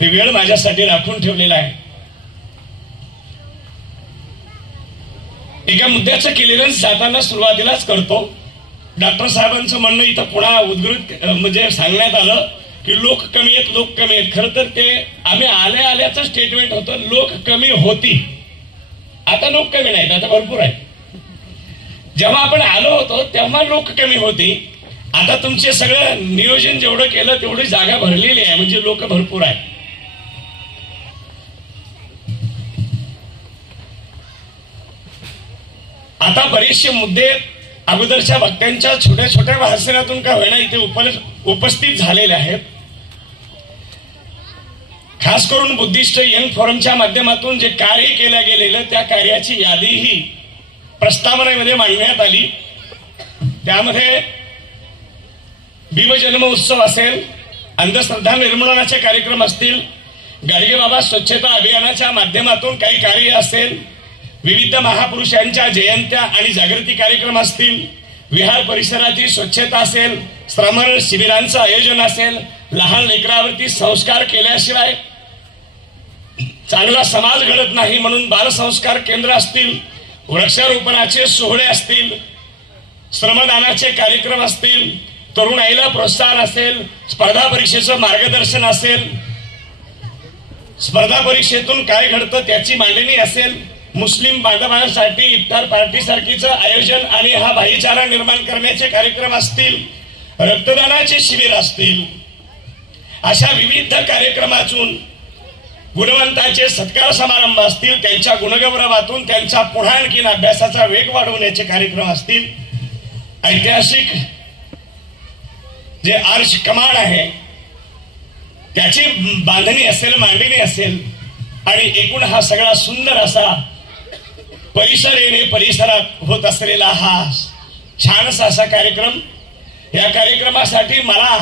ते वेळ माझ्यासाठी राखून ठेवलेला आहे. एका मुद्द्याचं क्लिअरन्स जाताना सुरुवातीलाच करतो. डॉक्टर साहेबांचं म्हणणं इथं पुन्हा उद्गृत म्हणजे सांगण्यात आलं की लोक कमी आहेत, लोक कमी आहेत. खरं तर ते आम्ही आल्याचं स्टेटमेंट होतं. लोक कमी होती, आता लोक कमी नाहीत, आता भरपूर आहेत. जेव्हा आपण आलो होतो तेव्हा लोक कमी होती, आता तुमचे सगळं नियोजन जेवढं केलं तेवढी जागा भरलेली आहे, म्हणजे लोक भरपूर आहेत. आता बरेचसे मुद्दे अगोदरच्या वक्त्यांच्या छोट्या छोट्या भाषणातून का होईना इथे उपस्थित झालेले आहेत. खास करून बुद्धिस्ट यंग फोरमच्या माध्यमातून जे कार्य केलं गेलेलं त्या कार्याची यादीही प्रस्तावनेमध्ये मांडण्यात आली. त्यामध्ये भीमजन्म उत्सव असेल, अंधश्रद्धा निर्मूलनाचे कार्यक्रम असतील, गाडगेबाबा स्वच्छता अभियानाच्या माध्यमातून काही कार्य असेल, विविध महापुरुषांच्या जयंत्या आणि जागृती कार्यक्रम असतील, विहार परिसराची स्वच्छता असेल, श्रमण शिबिरांचं आयोजन असेल, लहान लेकरावरती संस्कार केल्याशिवाय चांगला समाज घडत नाही म्हणून बालसंस्कार केंद्र असतील, वृक्षारोपणाचे सोहळे असतील, श्रमदानाचे कार्यक्रम असतील, तरुण आईला प्रोत्साहन असेल, स्पर्धा परीक्षेचं मार्गदर्शन असेल, स्पर्धा परीक्षेतून काय घडतं त्याची मांडणी असेल, मुस्लिम बांधवांसाठी इफ्तार पार्टी सारखीचं आयोजन आणि हा भाईचारा निर्माण करण्याचे कार्यक्रम असतील, रक्तदानाचे शिबिर असतील, अशा विविध कार्यक्रमातून गुणवंतांचे सत्कार समारंभ असतील, त्यांच्या गुणगौरवातून त्यांचा पुन्हा आणखीन अभ्यासाचा वेग वाढवण्याचे कार्यक्रम असतील, ऐतिहासिक जे आर्च कमांड आहे त्याची बांधणी असेल, मांडणी असेल, आणि एकूण हा सगळा सुंदर असा परिसर येणे परिसरात होत असलेला हा छानसा असा कार्यक्रम. या कार्यक्रमासाठी मला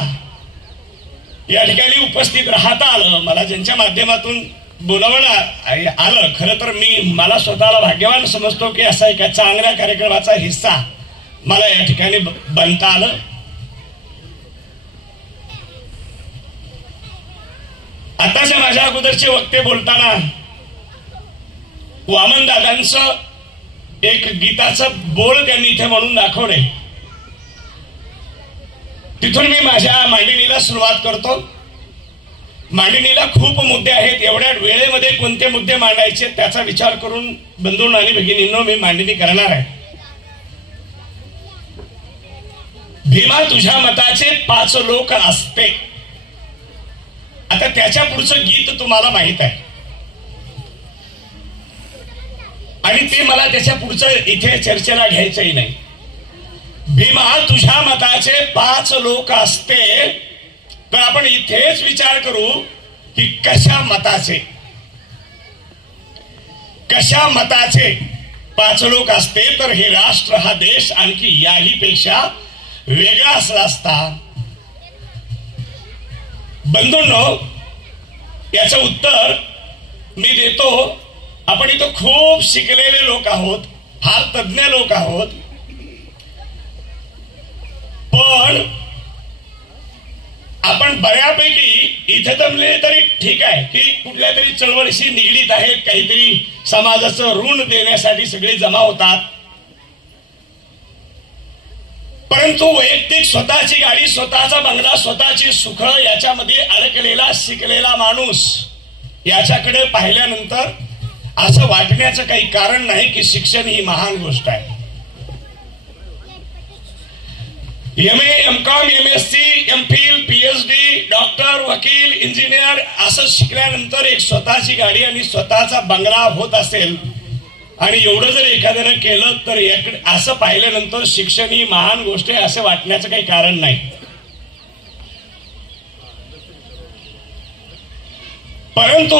या ठिकाणी उपस्थित राहता आलं, मला ज्यांच्या माध्यमातून बोलावणं आलं. खरं तर मला स्वतःला भाग्यवान समजतो की असा एका चांगल्या कार्यक्रमाचा हिस्सा मला या ठिकाणी बनता आलं. आताच्या माझ्या अगोदरचे वक्ते बोलताना वामन दादांचं एक गीताचं बोल त्यांनी इथे म्हणून दाखवले. तिथून मी माझ्या मांडणीला सुरुवात करतो. मांडणीला खूप मुद्दे आहेत, एवढ्या वेळेमध्ये कोणते मुद्दे मांडायचे त्याचा विचार करून बंधूंनो आणि भगिनींनो मी मांडणी करणार आहे. भीमा तुझ्या मताचे 5 लोक असते. आता त्याच्या पुढचं गीत तुम्हाला माहित आहे आणि ते मला त्याच्या पुढचं इथे चर्चेला घ्यायचंही नाही. भीमा तुझ्या मताचे 5 लोक असते, तर आपण इथेच विचार करू की कशा मताचे 5 लोक असते तर हे राष्ट्र हा देश आणखी याही पेक्षा वेगळा असला असता. बंधूंनो याचं उत्तर मी देतो. आपण इथं खूप शिकलेले लोक आहोत, फार तज्ञ लोक आहोत, पण आपण बऱ्यापैकी इथे जमले तरी ठीक आहे की कुठल्या तरी चळवळीशी निगडीत आहेत, काहीतरी समाजाचं ऋण देण्यासाठी सगळे जमा होतात. परंतु वैयक्तिक स्वतःची गाडी, स्वतःचा बंगला, स्वतःची सुख याच्यामध्ये अडकलेला शिकलेला माणूस याच्याकडे पाहिल्यानंतर असं वाटण्याचं काही कारण नाही की शिक्षण ही महान गोष्ट आहे. MA, MCOM, MSc, MPhil, PhD, doctor, वकील, इंजिनियर असं शिकल्यानंतर एक स्वतःची गाडी आणि स्वतःचा बंगला होत असेल आणि एवढं जर एखाद्यानं केलं तर असं पाहिल्यानंतर शिक्षण ही महान गोष्ट आहे असं वाटण्याचं काही कारण नाही. परंतु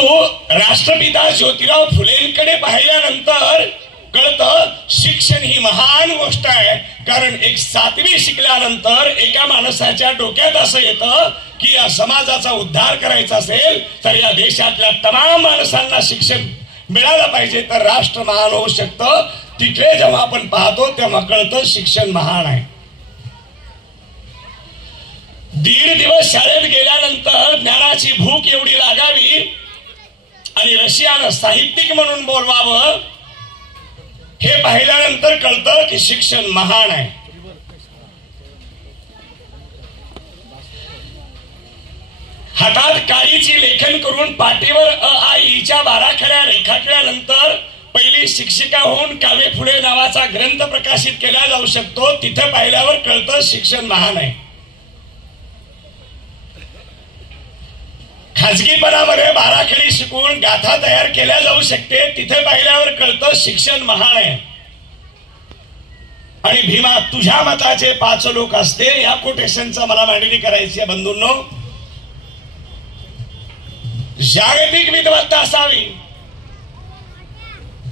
राष्ट्रपिता ज्योतिराव फुलेंकडे पाहिल्यानंतर कळतं शिक्षण ही महान गोष्ट आहे. कारण एक 7वी शिकल्यानंतर एका माणसाच्या डोक्यात असं येतं की या समाजाचा उद्धार करायचा असेल तर या देशातल्या तमाम माणसांना शिक्षण मिळालं पाहिजे तर राष्ट्र महान होऊ शकतं. तिकडे जेव्हा आपण पाहतो तेव्हा कळतं शिक्षण महान आहे. 1.5 दिवस शाळेत गेल्यानंतर ज्ञानाची भूक एवढी लागावी आणि रशियानं साहित्यिक म्हणून बोलवावं हे पाहिल्यानंतर कळतं की शिक्षण महान आहे. हातात काळीची लेखन करून पाटीवर अ आ ईच्या बाराखड्या रेखाटल्यानंतर पहिली शिक्षिका होऊन काव्य फुले नावाचा ग्रंथ प्रकाशित केला जाऊ शकतो. तिथे पाहिल्यावर कळतं शिक्षण महान आहे. खाजगीपणामध्ये बाराखडी शिकवून गाथा तयार केल्या जाऊ शकते. तिथे पाहिल्यावर कळतं शिक्षण महान आहे. आणि भीमा तुझ्या मताचे 5 लोक असते या कोटेशनचा मला मांडणी करायची आहे बंधूंनो. जागतिक विद्वत्ता असावी.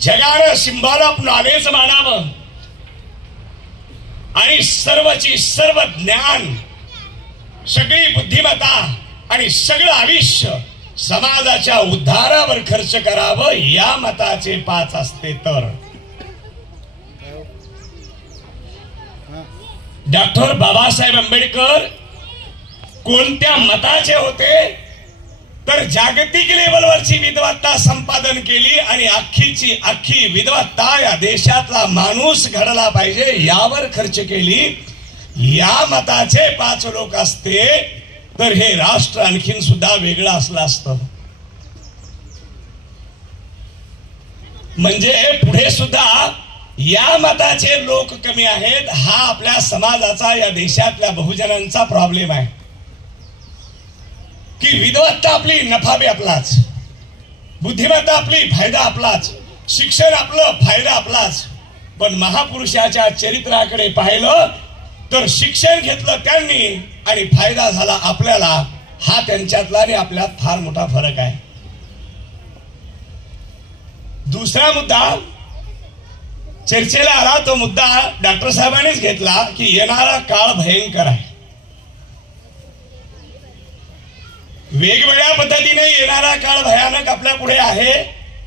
जगानं सिम्बॉल ऑफ नॉलेज मानावं आणि सर्वची सर्व ज्ञान सगळी बुद्धिमत्ता आणि सगळं आयुष्य समाजाच्या उद्धारावर खर्च करावं या मताचे 5 असते तर. डॉक्टर बाबासाहेब आंबेडकर कोणत्या मताचे होते तर जागतिक लेवलवरची विद्वत्ता संपादन केली आणि अख्खीची अख्खी विद्वत्ता या देशातला माणूस घडला पाहिजे यावर खर्च केली. या मताचे 5 लोक असते तर हे राष्ट्र आणखीन सुद्धा वेगळं असलं असतं. म्हणजे पुढे सुद्धा या मताचे लोक कमी आहेत हा आपल्या समाजाचा या देशातल्या बहुजनांचा प्रॉब्लेम आहे की विद्वत्ता आपली नफा बी आपलाच, बुद्धिमत्ता आपली फायदा आपलाच, शिक्षण आपलं फायदा आपलाच. पण महापुरुषाच्या चरित्राकडे पाहिलं तर शिक्षण घेतलं त्यांनी आणि फायदा झाला आपल्याला. हा त्यांच्यातला आणि आपल्यात फार मोठा फरक आहे. दुसरा मुद्दा चर्चेला आला तो मुद्दा डॉक्टर साहेबांनीच घेतला की येणारा काळ भयंकर आहे. वेगवेगळ्या पद्धतीने येणारा काळ भयानक आपल्या पुढे आहे.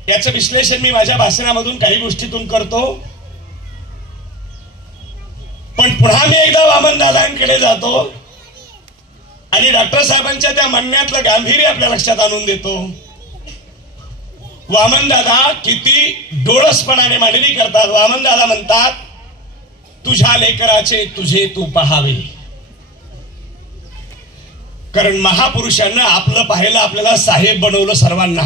याचं विश्लेषण मी माझ्या भाषणामधून काही गोष्टीतून करतो. पण पुन्हा मी एकदा वामनदादांकडे जातो आणि डॉक्टर साहेबांच्या त्या म्हणण्यातलं गांभीर्य आपल्या लक्षात आणून देतो. वामनदादा किती डोळसपणाने मांडणी करतात. वामनदादा म्हणतात तुझ्या लेकराचे तुझे तू पहावे. कारण महापुरुषांना आपलं पाहायला आपल्याला साहेब बनवलं सर्वांना.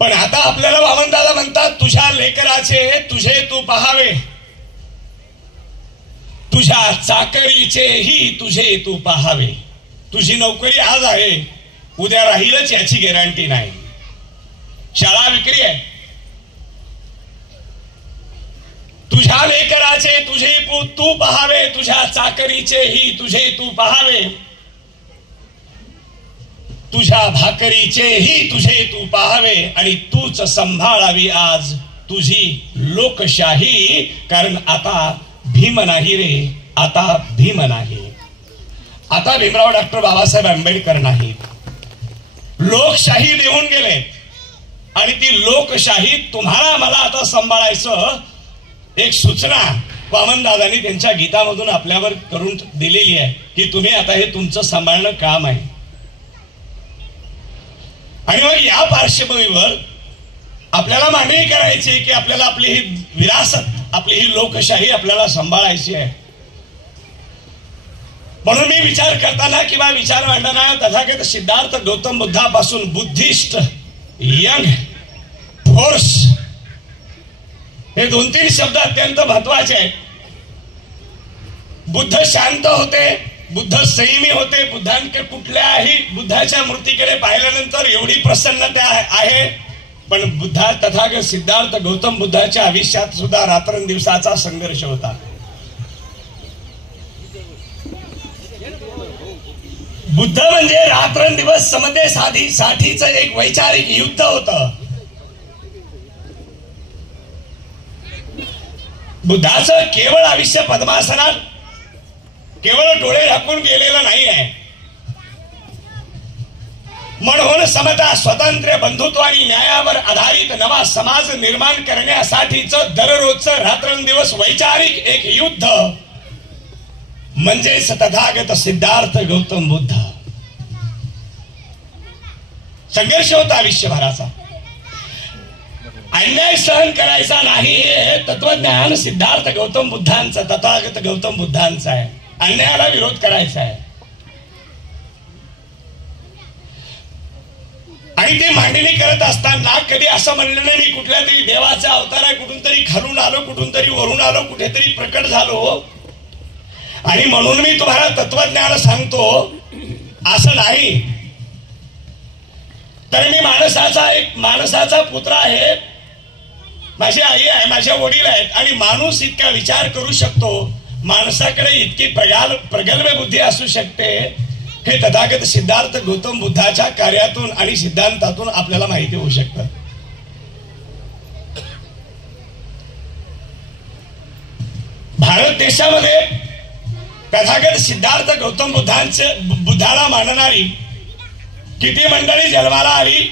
पण आता आपल्याला वामनदादा म्हणतात तुझ्या लेकराचे तुझे तू पहावे, तुझ्या चाकरीचेही तुझे तू पहावे. तुझी नोकरी आज आहे उद्या राहीलच याची गॅरंटी नाही. शाळा विक्री आहे. तुझ्या लेकराचे तुझे तू पहावे, तुझ्या चाकरीचेही तुझे तू पहावे, तुझ्या भाकरीचेही तुझे तू पहावे आणि तूच सांभाळावी आज तुझी लोकशाही. कारण आता भीम नाही रे, आता भीम नाही. आता भीमराव डॉक्टर बाबासाहेब आंबेडकर नाहीत. लोकशाही देऊन गेले आणि ती लोकशाही तुम्हाला मला आता सांभाळायचं एक सूचना वामनदादांनी त्यांच्या गीतामधून आपल्यावर करून दिलेली आहे की तुम्ही आता हे तुमचं सांभाळणं काम आहे. आणि मग या पार्श्वभूमीवर आपल्याला मागणी करायची की आपल्याला आपली ही विरासत, आपली ही लोकशाही आपल्याला सांभाळायची आहे. म्हणून मी विचार करताना किंवा विचार मांडताना तथागत सिद्धार्थ गौतम बुद्धापासून बुद्धिस्ट, यंग, फोर्स हे 2-3 शब्द अत्यंत महत्वाचे आहेत. बुद्ध शांत होते, बुद्ध संयमी होते. बुद्धांकडे कुठल्याही बुद्धाच्या मूर्तीकडे पाहिल्यानंतर एवढी प्रसन्नता आहे. पण बुद्धा तथागत सिद्धार्थ गौतम बुद्धाच्या आयुष्यात सुद्धा रात्रंदिवसाचा संघर्ष होता. बुद्ध म्हणजे रात्रंदिवस समतेसाठीचं एक वैचारिक युद्ध होतं. बुद्धाचं केवळ आयुष्य पद्मासनात केवळ डोळे झाकून गेलेलं नाही आहे. म्हणून समता, स्वातंत्र्य, बंधुत्व आणि न्यायावर आधारित नवा समाज निर्माण करण्यासाठीच दररोजचं रात्रंदिवस वैचारिक एक युद्ध म्हणजेच तथागत सिद्धार्थ गौतम बुद्ध. संघर्ष होता आयुष्यभराचा. अन्याय सहन करायचा नाही हे तत्वज्ञान सिद्धार्थ गौतम बुद्धांचं, तथागत गौतम बुद्धांचं आहे. अन्यायाला विरोध करायचा आहे आणि ते मांडणी करत असताना कधी असं म्हणलं नाही मी कुठल्या तरी देवाचा अवतार आहे, कुठून तरी खालून आलो, कुठून तरी वरून आलो, कुठेतरी प्रकट झालो आणि म्हणून मी तुम्हाला तत्वज्ञान सांगतो असं नाही. तर मी माणसाचा पुत्र आहे, माझी आई आहे, माझे वडील आहेत आणि माणूस इतका विचार करू शकतो, माणसाकडे इतकी प्रगल्भ बुद्धी असू शकते, हे तथागत सिद्धार्थ गौतम बुद्धाच्या कार्यातून आणि सिद्धांतातून आपल्याला माहिती होऊ शकतं. भारत देशामध्ये तथागत सिद्धार्थ गौतम बुद्धाला मानणारी किती मंडळी जन्माला आली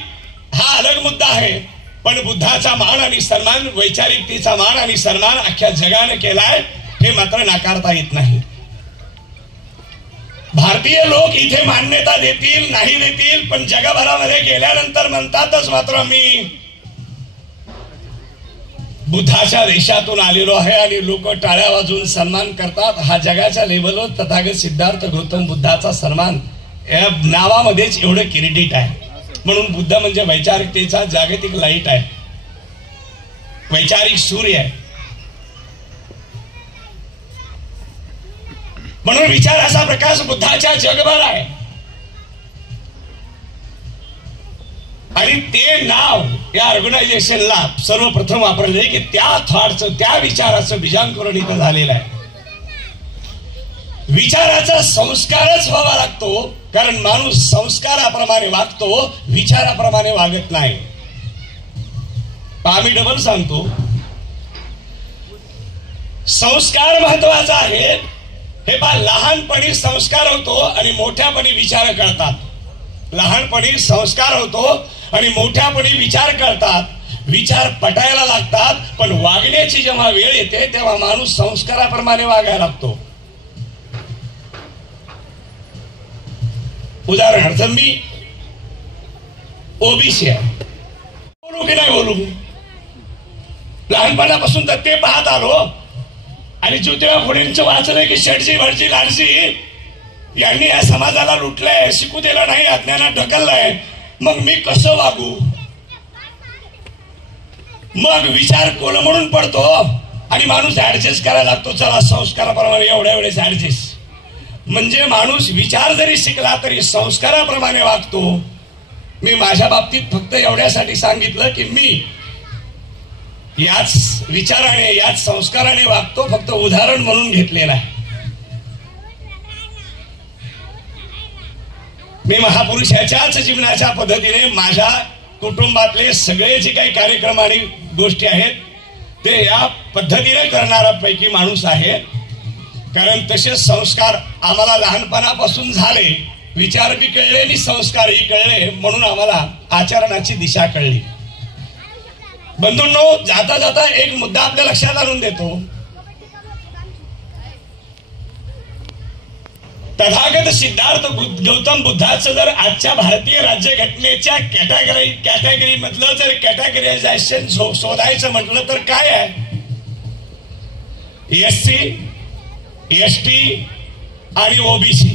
हा अलग मुद्दा आहे, पण बुद्धाचा मान आणि सन्मान, वैचारिकतेचा मान आणि सन्मान अख्ख्या जगाने केलाय हे मात्र नाकारता येत नाही. भारतीय लोक इथे मान्यता देतील नाही देतील, पण जगभरामध्ये गेल्यानंतर म्हणतातच मात्र मी बुद्धाच्या देशातून आलेलो आहे आणि लोक टाळ्या वाजवून सन्मान करतात. हा जगाच्या लेवलवर तथागत सिद्धार्थ गौतम बुद्धाचा सन्मान या नावामध्येच एवढं क्रेडिट आहे. म्हणून बुद्ध म्हणजे वैचारिकतेचा जागतिक लाईट आहे, वैचारिक सूर्य आहे. म्हणून विचाराचा प्रकाश बुद्धाच्या जगभर आहे आणि ते नाव या ऑर्गनायझेशनला सर्वप्रथम वापरले की त्या थॉटचं, त्या विचाराचं बीजांकुरण इथं झालेलं आहे. विचाराचा संस्कारच व्हावा लागतो, कारण माणूस संस्काराप्रमाणे वागतो, विचाराप्रमाणे वागत नाही. आम्ही डबल सांगतो, संस्कार महत्वाचा आहे. हे पहा, लहानपणी संस्कार होतो आणि मोठ्यापणी विचार करतात. लहानपणी संस्कार होतो आणि मोठ्यापणी विचार करतात. विचार पटायला लागतात, पण वागण्याची जेव्हा वेळ येते तेव्हा माणूस संस्काराप्रमाणे वागायला लागतो. उदाहरणार्थ मी ओबीसी आहे, बोलू की नाही बोलू? लहानपणापासून तर ते पाहत आलो आणि ज्योतिबा फुलेंचं वाचलंय की शेटजी भटजी लाडजी यांनी या समाजाला लुटलंय, शिकू दिलं नाही, अज्ञानात ढकललंय, मग मी कसं वागू? मग विचार कोलमडून पडतो आणि माणूस ऍडजस्ट करायला लागतो. चला संस्काराप्रमाणे एवढ्या वेळेस ऍडजस्ट. म्हणजे माणूस विचार जरी शिकला तरी संस्काराप्रमाणे वागतो. मी माझ्या बाबतीत फक्त एवढ्यासाठी सांगितलं की मी याच विचाराने, याच संस्काराने वागतो, फक्त उदाहरण म्हणून घेतलेलं आहे. मी महापुरुषाच्याच जीवनाच्या पद्धतीने माझ्या कुटुंबातले सगळे जे काही कार्यक्रम आणि गोष्टी आहेत ते या पद्धतीने करणारा पैकी माणूस आहे. कारण तसे संस्कार आम्हाला लहानपणापासून झाले, विचार बी कळले आणि संस्कारही कळले, म्हणून आम्हाला आचरणाची दिशा कळली. बंधूंनो, जाता जाता एक मुद्दा आपल्या लक्षात आणून देतो. तथागत सिद्धार्थ गौतम बुद्धाचं जर आजच्या भारतीय राज्यघटनेच्या कॅटेगरी मधलं जर कॅटेगरायझेशन शोधायचं म्हटलं तर काय आहे? SC, ST आणि OBC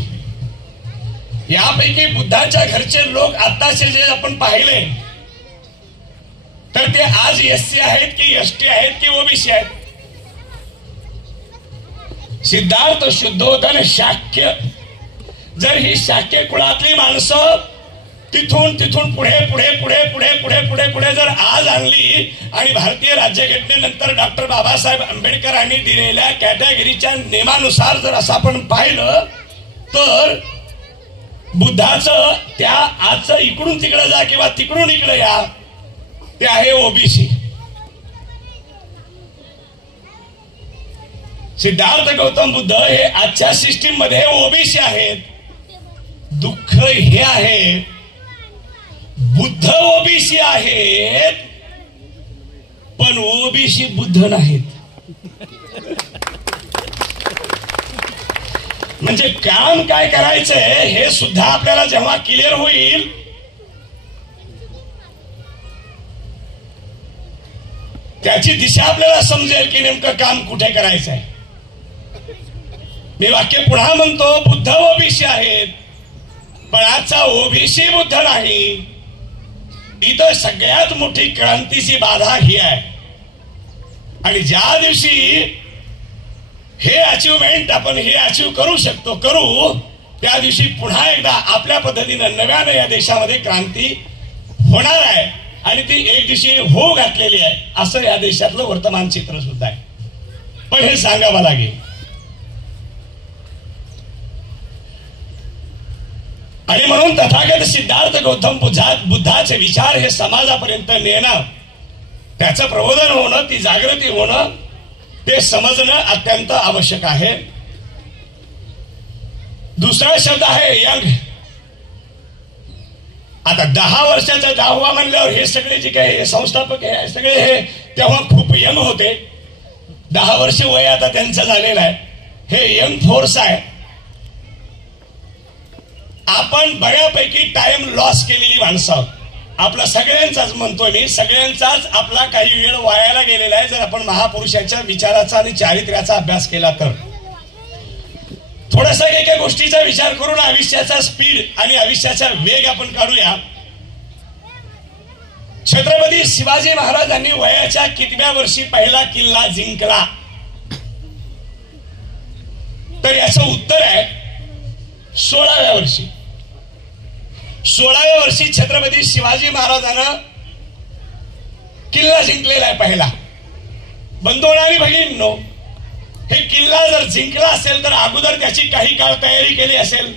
यापैकी बुद्धाच्या घरचे लोक आताचे जे आपण पाहिले तर ते आज SC आहेत की ST आहेत की OBC आहेत? सिद्धार्थ शुद्धोधन शाक्य, जर ही शाक्य कुळातली माणसं तिथून तिथून पुढे पुढे पुढे पुढे पुढे पुढे पुढे जर आज आणली आणि भारतीय राज्यघटनेनंतर डॉक्टर बाबासाहेब आंबेडकरांनी दिलेल्या कॅटेगरीच्या नियमानुसार जर असं आपण पाहिलं तर बुद्धाचं त्या आजचं इकडून तिकडे जा किंवा तिकडून इकडे या ते आहे OBC. सिद्धार्थ गौतम बुद्ध हे आजच्या सिस्टीम मध्ये ओबीसी आहेत. दुःख हे आहे बुद्ध ओबीसी आहेत पण ओबीसी बुद्ध नाहीत. म्हणजे काम काय करायचंय हे सुद्धा आपल्याला जेव्हा क्लिअर होईल त्याची दिशा आपल्याला समजेल की नेमकं काम कुठे करायचंय. मी वाक्य पुन्हा म्हणतो, बुद्ध ओबीसी आहेत पण आजचा ओबीसी बुद्ध नाही. इथं सगळ्यात मोठी क्रांतीची बाधा ही आहे. आणि ज्या दिवशी हे अचिव्हमेंट आपण हे अचीव्ह करू शकतो करू त्या दिवशी पुन्हा एकदा आपल्या पद्धतीनं नव्यानं या देशामध्ये क्रांती होणार आहे. आणि ती एक दिवशी हो घातलेली आहे असं या देशातलं वर्तमान चित्र सुद्धा आहे. पण हे सांगावं लागेल. आणि म्हणून तथागत सिद्धार्थ गौतम बुद्धाचे विचार हे समाजापर्यंत नेणं, त्याचं प्रबोधन होणं, ती जागृती होणं, ते समजणं अत्यंत आवश्यक आहे. दुसरा शब्द आहे यंग. आता 10 वर्षाचा 10वा म्हणल्यावर हे सगळे जे काही संस्थापक आहे सगळे हे तेव्हा खूप यंग होते. 10 वर्ष वय आता त्यांचं झालेलं आहे. हे यंग फोर्स आहे. आपण बऱ्यापैकी टाइम लॉस केलेली माणसं आहोत. आपला सगळ्यांचाच म्हणतोय मी, सगळ्यांचाच आपला काही वेळ वायाला गेलेला आहे. जर आपण महापुरुषाच्या विचाराचा आणि चारित्र्याचा अभ्यास केला तर थोडासा एका गोष्टीचा विचार करून आयुष्याचा स्पीड आणि आयुष्याचा वेग आपण काढूया. छत्रपती शिवाजी महाराजांनी वयाच्या कितव्या वर्षी पहिला किल्ला जिंकला? तर याचं उत्तर आहे 16व्या वर्षी. 16व्या वर्षी छत्रपती शिवाजी महाराजांना किल्ला जिंकलेला आहे पहिला. बंधूंनो आणि भगिनींनो, हे किल्ला जर जिंकला असेल तर अगोदर त्याची काही काळ तयारी केली असेल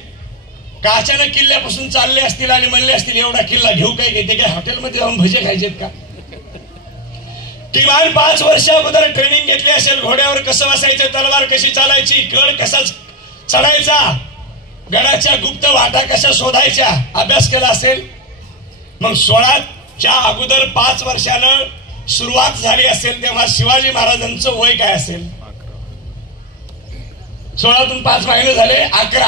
का? अचानक किल्ल्यापासून चालले असतील आणि म्हणले असतील एवढा किल्ला घेऊ काय घेते काय? हॉटेलमध्ये जाऊन भजे खायचेत का? किमान 5 वर्ष अगोदर ट्रेनिंग घेतली असेल. घोड्यावर कसं बसायचं, तलवार कशी चालायची, गड कसा चढायचा, गडाच्या गुप्त वाटा कशा शोधायच्या अभ्यास केला असेल. मग 16च्या अगोदर 5 वर्षानं सुरुवात झाली असेल तेव्हा शिवाजी महाराजांचं वय काय असेल? 16तून 5 महिने झाले 11.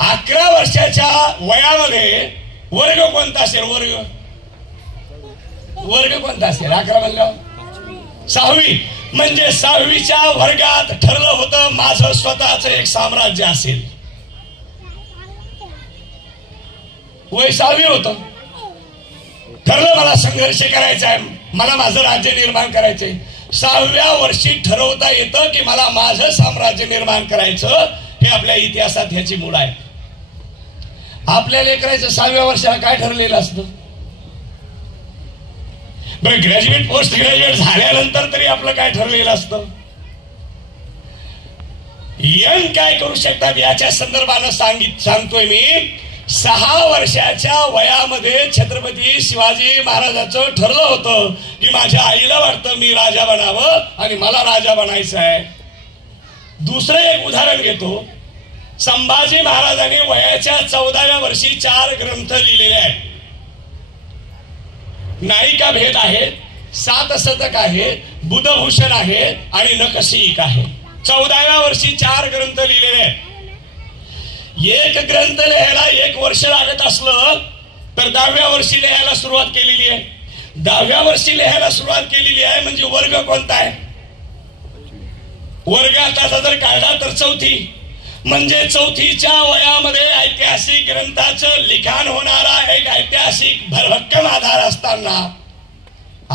11 वर्षाच्या वयामध्ये वर्ग कोणता असेल? वर्ग कोणता असेल? 11 म्हणलं 6वी. म्हणजे 6वीच्या वर्गात ठरलं होतं माझं स्वतःचं एक साम्राज्य असेल. वय 6वी होतं. ठरलं मला संघर्ष करायचा आहे, मला माझं राज्य निर्माण करायचंय. 6व्या वर्षी ठरवता येतं की मला माझं साम्राज्य निर्माण करायचं. हे आपल्या इतिहासात ह्याची मूळ आहे. आपल्या लेकराचं 6व्या वर्षाला काय ठरलेलं असतं? बरं, ग्रॅज्युएट पोस्ट ग्रॅज्युएट झाल्यानंतर तरी आपलं काय ठरलेलं असतं? यंग काय करू शकतात याच्या संदर्भानं सांगतोय मी. 6 वर्षाच्या वयामध्ये छत्रपती शिवाजी महाराजांचं ठरलं होतं की माझ्या आईला वाटतं मी राजा बनावं आणि मला राजा बनायचं आहे. दुसरं एक उदाहरण घेतो. संभाजी महाराजांनी वयाच्या 14व्या वर्षी 4 ग्रंथ लिहिलेले आहेत. नायिका भेद आहे, 7 शतक आहे, बुधभूषण आहे आणि नखशिक आहे. 14व्या वर्षी 4 ग्रंथ लिहिलेले आहेत. एक ग्रंथ लिहायला 1 वर्ष लागत असलं तर 10व्या वर्षी लिहायला सुरुवात केलेली आहे. 10व्या वर्षी लिहायला सुरुवात केलेली आहे म्हणजे वर्ग कोणता आहे? वर्ग आता जर काढला तर 4थी. म्हणजे 4थीच्या वयामध्ये ऐतिहासिक ग्रंथाचं लिखाण होणारा एक ऐतिहासिक भरभक्कम आधार असताना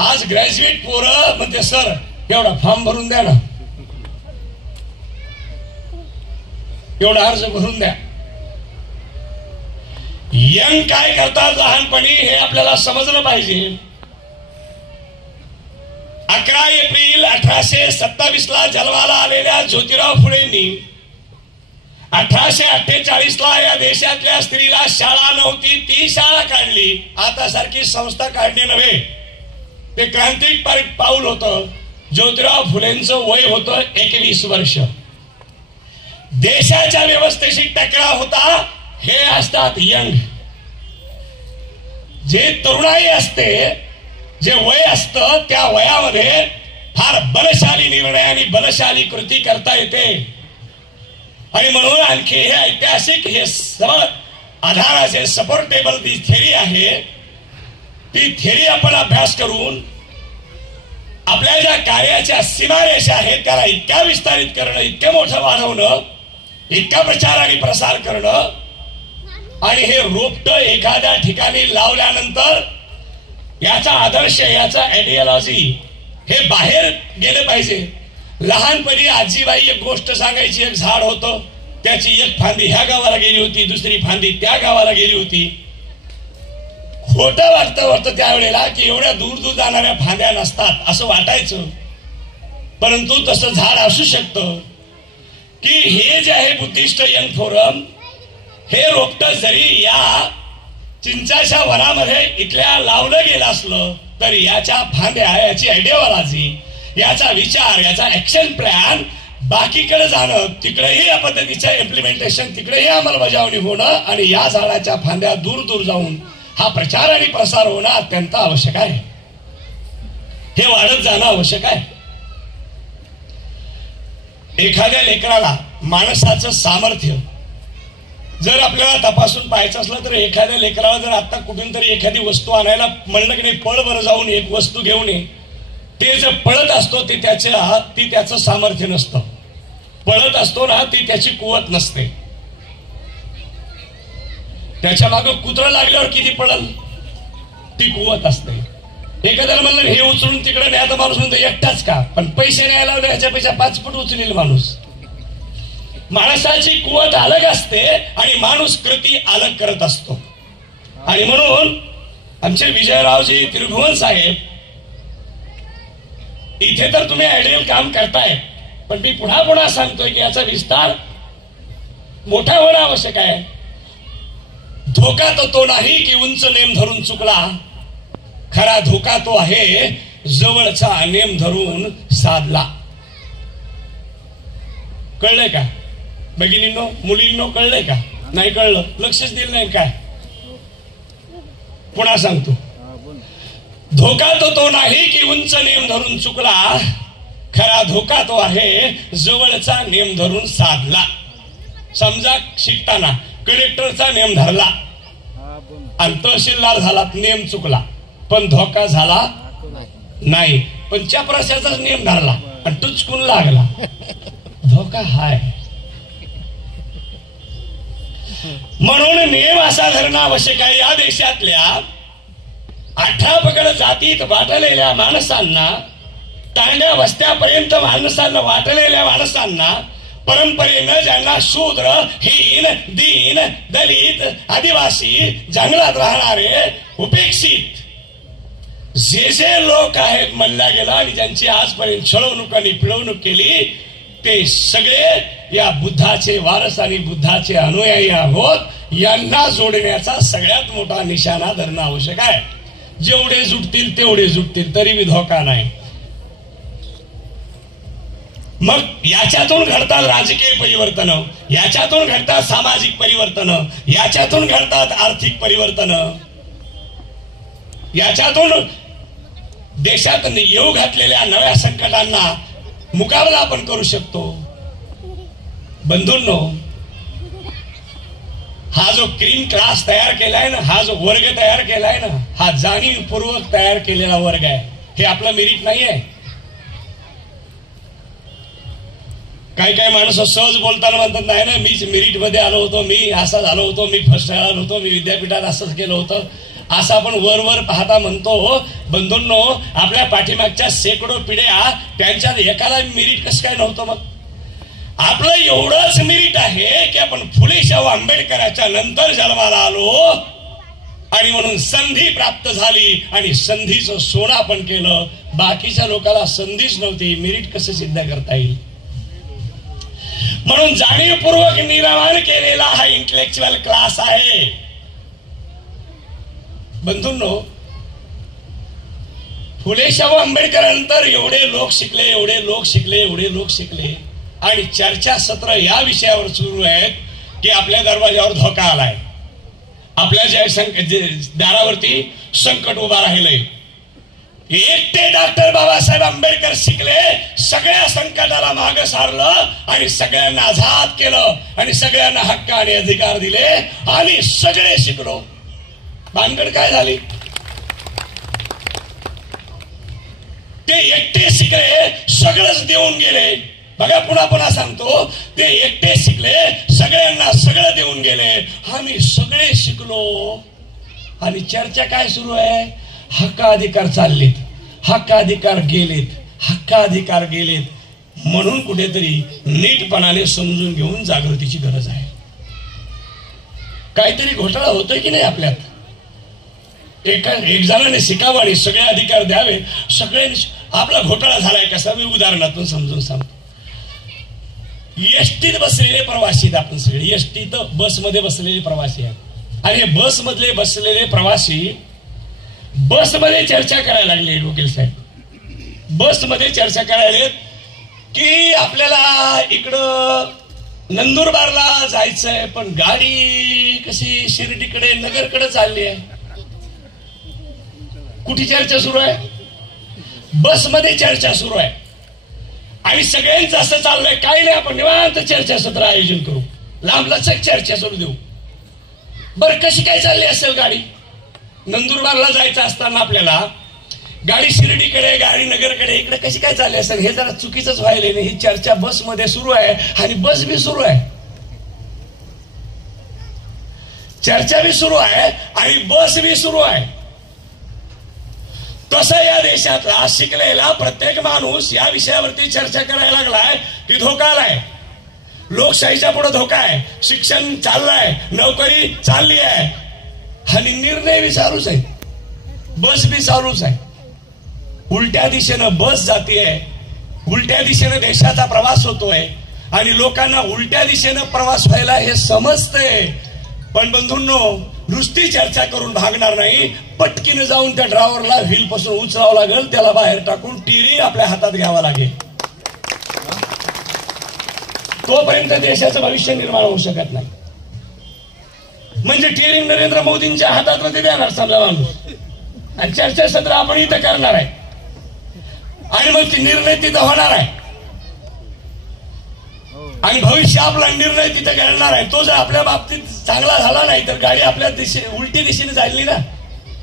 आज ग्रॅज्युएट पोरं म्हणते सर एवढा फॉर्म भरून द्या ना, एवढा अर्ज भरून द्या. यंग काय करतात लहानपणी हे आपल्याला समजलं पाहिजे. 11 एप्रिल 1827 जन्माला आलेल्या ज्योतिराव फुलेंनी 1848 या देशातल्या स्त्रीला शाळा नव्हती ती शाळा काढली. आता सारखी संस्था काढणे नव्हे, ते क्रांतिकारी पाऊल होतं. ज्योतिराव फुलेंचं वय होतं 21 वर्ष. देशाच्या व्यवस्थेशी टकरा होता हे असतात यंग. जे तरुणाई असते, जे वय असतं, त्या वयामध्ये फार बलशाली निर्णय आणि बलशाली कृती करता येते. आणि म्हणून आणखी हे ऐतिहासिक हे सबळ आधाराचे सपोर्टेबल जी थेरी आहे, ती थेरी आपण अभ्यास करून आपल्या ज्या कार्याच्या सीमारेषा आहेत त्याला इतक्या विस्तारित करणं, इतकं मोठं वाढवणं, इतका प्रचार आणि प्रसार करणं, आणि हे रोपटं एखाद्या ठिकाणी लावल्यानंतर याचा आदर्श, याचा आयडिओलॉजी हे बाहेर गेले पाहिजे. लहानपणी आजीबाई एक गोष्ट सांगायची. एक झाड होतं, त्याची एक फांदी ह्या गावाला गेली होती, दुसरी फांदी त्या गावाला गेली होती. खोटं वाटतं त्यावेळेला की एवढ्या दूर दूर जाणाऱ्या फांद्या नसतात असं वाटायचं. परंतु तसं झाड असू शकतं की हे जे आहे बुद्धिस्ट यंग फोरम, हे रोपटं जरी या चिंचाच्या वनामध्ये इथल्या लावलं गेलं असलं तर याच्या फांद्या, याची आयडिओलॉजी, याचा विचार, याचा ऍक्शन प्लॅन बाकीकडे जाणं, तिकडेही या पद्धतीचं इम्प्लिमेंटेशन, तिकडेही अंमलबजावणी होणं आणि या झाडाच्या फांद्या दूर दूर जाऊन हा प्रचार आणि प्रसार होणं अत्यंत आवश्यक आहे. हे वाढत जाणं आवश्यक आहे. एखाद्या लेकराला माणसाचं सामर्थ्य जर आपल्याला तपासून पाहायचं असलं तर एखाद्या लेकराला जर आता कुठून तरी एखादी वस्तू आणायला म्हणलं की नाही, पळ बरं जाऊन एक वस्तू घेऊन ये, ते जे पळत असतो ती त्याचं सामर्थ्य नसतं. पळत असतो ना, ती त्याची कुवत नसते. त्याच्या मागं कुत्रं लागल्यावर किती पळल, ती कुवत असते. एखाद्याला म्हणलं हे उचलून तिकडे न्यायचा माणूस म्हणतो एकटाच का, पण पैसे न्यायला लावले ह्याच्यापेक्षा 5 पट उचलेल माणूस. माणसाची कुवत अलग असते आणि माणूस कृती अलग करत असतो. आणि म्हणून आमचे विजयरावजी त्रिभुवन साहेब, इथे तर तुम्ही आयडियल काम करताय, पण मी पुन्हा पुन्हा सांगतोय की याचा विस्तार मोठा होणं आवश्यक आहे. धोका तो नाही की उंच नेम धरून चुकला, खरा धोका तो आहे जवळचा नेम धरून साधला. कळलंय का भगिनींनो, मुलींनो? कळलंय का? नाही कळलं, लक्षच दिलं नाही काय? पुन्हा सांगतो, धोका तो नाही की उंच नेम धरून चुकला, खरा धोका तो आहे जवळचा नेम धरून साधला. समजा शिकताना कलेक्टरचा नेम धरला आणि तहसीलदार झाला, नेम चुकला पण धोका झाला नाही. पण चपराशाचाच नेम धरला आणि टुचकून लागला, धोका हाय. म्हणून नेम असा धरणं आवश्यक आहे. या देशातल्या 18 पगड जातीत वाटलेल्या माणसांना, तांड्या वस्त्यापर्यंत माणसांना वाटलेल्या माणसांना, परंपरेनं ज्यांना शूद्र, हीन, दीन, दलित, आदिवासी, जंगलात राहणारे, उपेक्षित जे जे लोक आहेत म्हणल्या गेला आणि ज्यांची आजपर्यंत छळवणूक आणि पिळवणूक केली, ते सगळे या बुद्धाचे वारस आणि बुद्धाचे अनुयायी आहोत. यांना जोडण्याचा सगळ्यात मोठा निशाणा धरणं आवश्यक आहे. जेवढे जुटतील तेवढे जुटतील, तरी बी धोका नाही. मग याच्यातून घडतात राजकीय परिवर्तन, याच्यातून घडतात सामाजिक परिवर्तन, याच्यातून घडतात आर्थिक परिवर्तन, याच्यातून देशात येऊ घातलेल्या नव्या संकटांना मुकाबला आपण करू शकतो. बंधूंनो, हा जो क्रीम क्लास तयार केलाय ना, हा जो वर्ग तयार केलाय ना, हा जाणीवपूर्वक तयार केलेला वर्ग आहे. हे आपलं मेरिट नाही आहे. काही काही माणसं सहज बोलताना म्हणतात नाही ना, मीच मेरिट मध्ये आलो होतो, मी असा झालो होतो, मी फर्स्ट आलो होतो, मी विद्यापीठात असंच केलं होतं, असं आपण वर पाहता म्हणतो. बंधूंनो, आपल्या पाठीमागच्या शेकडो पिढ्या त्यांच्यात एकाला मेरिट कसं काय नव्हतं? मग आपलं एवढंच मेरिट आहे की आपण फुले शाहू आंबेडकरांच्या नंतर जन्माला आलो आणि म्हणून संधी प्राप्त झाली आणि संधीचं सोनं आपण केलं. बाकीच्या लोकांना संधीच नव्हती, मेरिट कसं सिद्ध करता येईल? म्हणून जाणीवपूर्वक निर्माण केलेला हा इंटेलेक्च्युअल क्लास आहे. बंधूंनो, फुले शाहू आंबेडकरांनंतर एवढे लोक शिकले, एवढे लोक शिकले, एवढे लोक शिकले आणि चर्चासत्र या विषयावर सुरू आहेत की आपल्या दरवाजावर धोका आलाय, आपल्या दारावरती संकट उभा राहिलंय. एकटे डॉक्टर बाबासाहेब आंबेडकर शिकले, सगळ्या संकटाला मागे सारलं आणि सगळ्यांना आझाद केलं आणि सगळ्यांना हक्क आणि अधिकार दिले. आम्ही सगळे शिकलो. भानगड काय झाली? ते एकटे शिकले, सगळंच देऊन गेले. बघा, पुन्हा पुन्हा सांगतो, ते एकटे शिकले, सगळ्यांना सगळं देऊन गेले. आम्ही सगळे शिकलो आणि चर्चा काय सुरू आहे? हक्काधिकार चाललेत, हक्काधिकार गेलेत, हक्काधिकार गेलेत. म्हणून कुठेतरी नीटपणाने समजून घेऊन जागृतीची गरज आहे. काहीतरी घोटाळा होतोय की नाही आपल्यात? एक जणाने शिकावं आणि सगळे अधिकार द्यावे, सगळ्यांनी. आपला घोटाळा झालाय कसा? मी उदाहरणातून समजून सांगतो. एसटीत बसलेले प्रवासी आहेत आपण सगळे. एसटीत बसमध्ये बसलेले प्रवासी आहेत आणि हे बसमधले बसलेले प्रवासी बसमध्ये चर्चा करायला लागले. वकील साहेब बसमध्ये चर्चा करायला की आपल्याला इकडं नंदुरबारला जायचंय, पण गाडी कशी शिर्डीकडे नगरकडे चालली आहे. कुठे चर्चा सुरू आहे? बसमध्ये चर्चा सुरू आहे आणि सगळ्यांचं असं चाललंय, काही नाही, आपण निवांत चर्चासत्र आयोजन करू, लांबलचक चर्चा सुरू देऊ. बरं, कशी काय चालली असेल गाडी? नंदुरबारला जायचं असताना आपल्याला गाडी शिर्डीकडे, गाडी नगरकडे, इकडे कशी काय चालली असेल? हे जरा चुकीचंच व्हायला नाही. ही चर्चा बसमध्ये सुरू आहे आणि बस बी सुरू आहे, चर्चा बी सुरू आहे आणि बस बी सुरू आहे. तसं या देशातला शिकलेला प्रत्येक माणूस या विषयावरती चर्चा करायला लागलाय की धोका आलाय, लोकशाहीच्या पुढे धोका आहे, शिक्षण चाललंय, नोकरी चालली आहे आणि निर्णय बी चालूच आहे, बस बी चालूच आहे. उलट्या दिशेनं बस जातीये, उलट्या दिशेनं देशाचा प्रवास होतोय आणि लोकांना उलट्या दिशेनं प्रवास व्हायला हे समजतंय. पण बंधूंनो, नुसती चर्चा करून भागणार नाही. पटकीनं जाऊन त्या ड्रायव्हरला व्हील पासून उचलावं लागेल, त्याला बाहेर टाकून टिरी आपल्या हातात घ्यावा लागेल. तोपर्यंत देशाचं भविष्य निर्माण होऊ शकत नाही. म्हणजे टिअरिंग नरेंद्र मोदींच्या हातात ते देणार समजा माणूस आणि चर्चासत्र आपण इथं करणार आहे आणि मग ते निर्णय तिथं होणार आहे आणि भविष्य आपला निर्णय तिथे घडणार आहे. तो जर आपल्या बाबतीत चांगला झाला नाही तर गाडी आपल्या उलटी दिशेने जाईल ना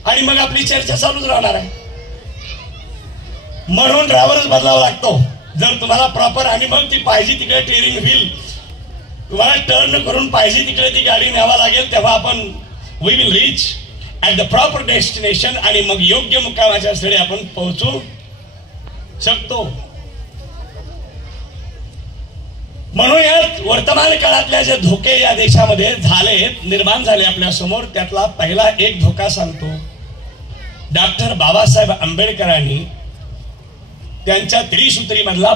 आणि मग आपली चर्चा चालूच राहणार आहे. म्हणून ड्रायव्हरच बदलावा लागतो जर तुम्हाला प्रॉपर. आणि मग ती पाहिजे तिकडे टिअरिंग व्हील तुम्हाला टर्न करून पाहिजे तिकडे ती गाडी न्यावा लागेल. तेव्हा आपण we will reach at the proper destination आणि मग योग्य मुक्कामाच्या स्थळी आपण पोहोचू शकतो. म्हणून या वर्तमान काळातल्या जे धोके या देशामध्ये झाले, निर्माण झाले आपल्या समोर, त्यातला पहिला एक धोका सांगतो. डॉक्टर बाबासाहेब आंबेडकरांनी त्यांच्या त्रिसूत्री मधला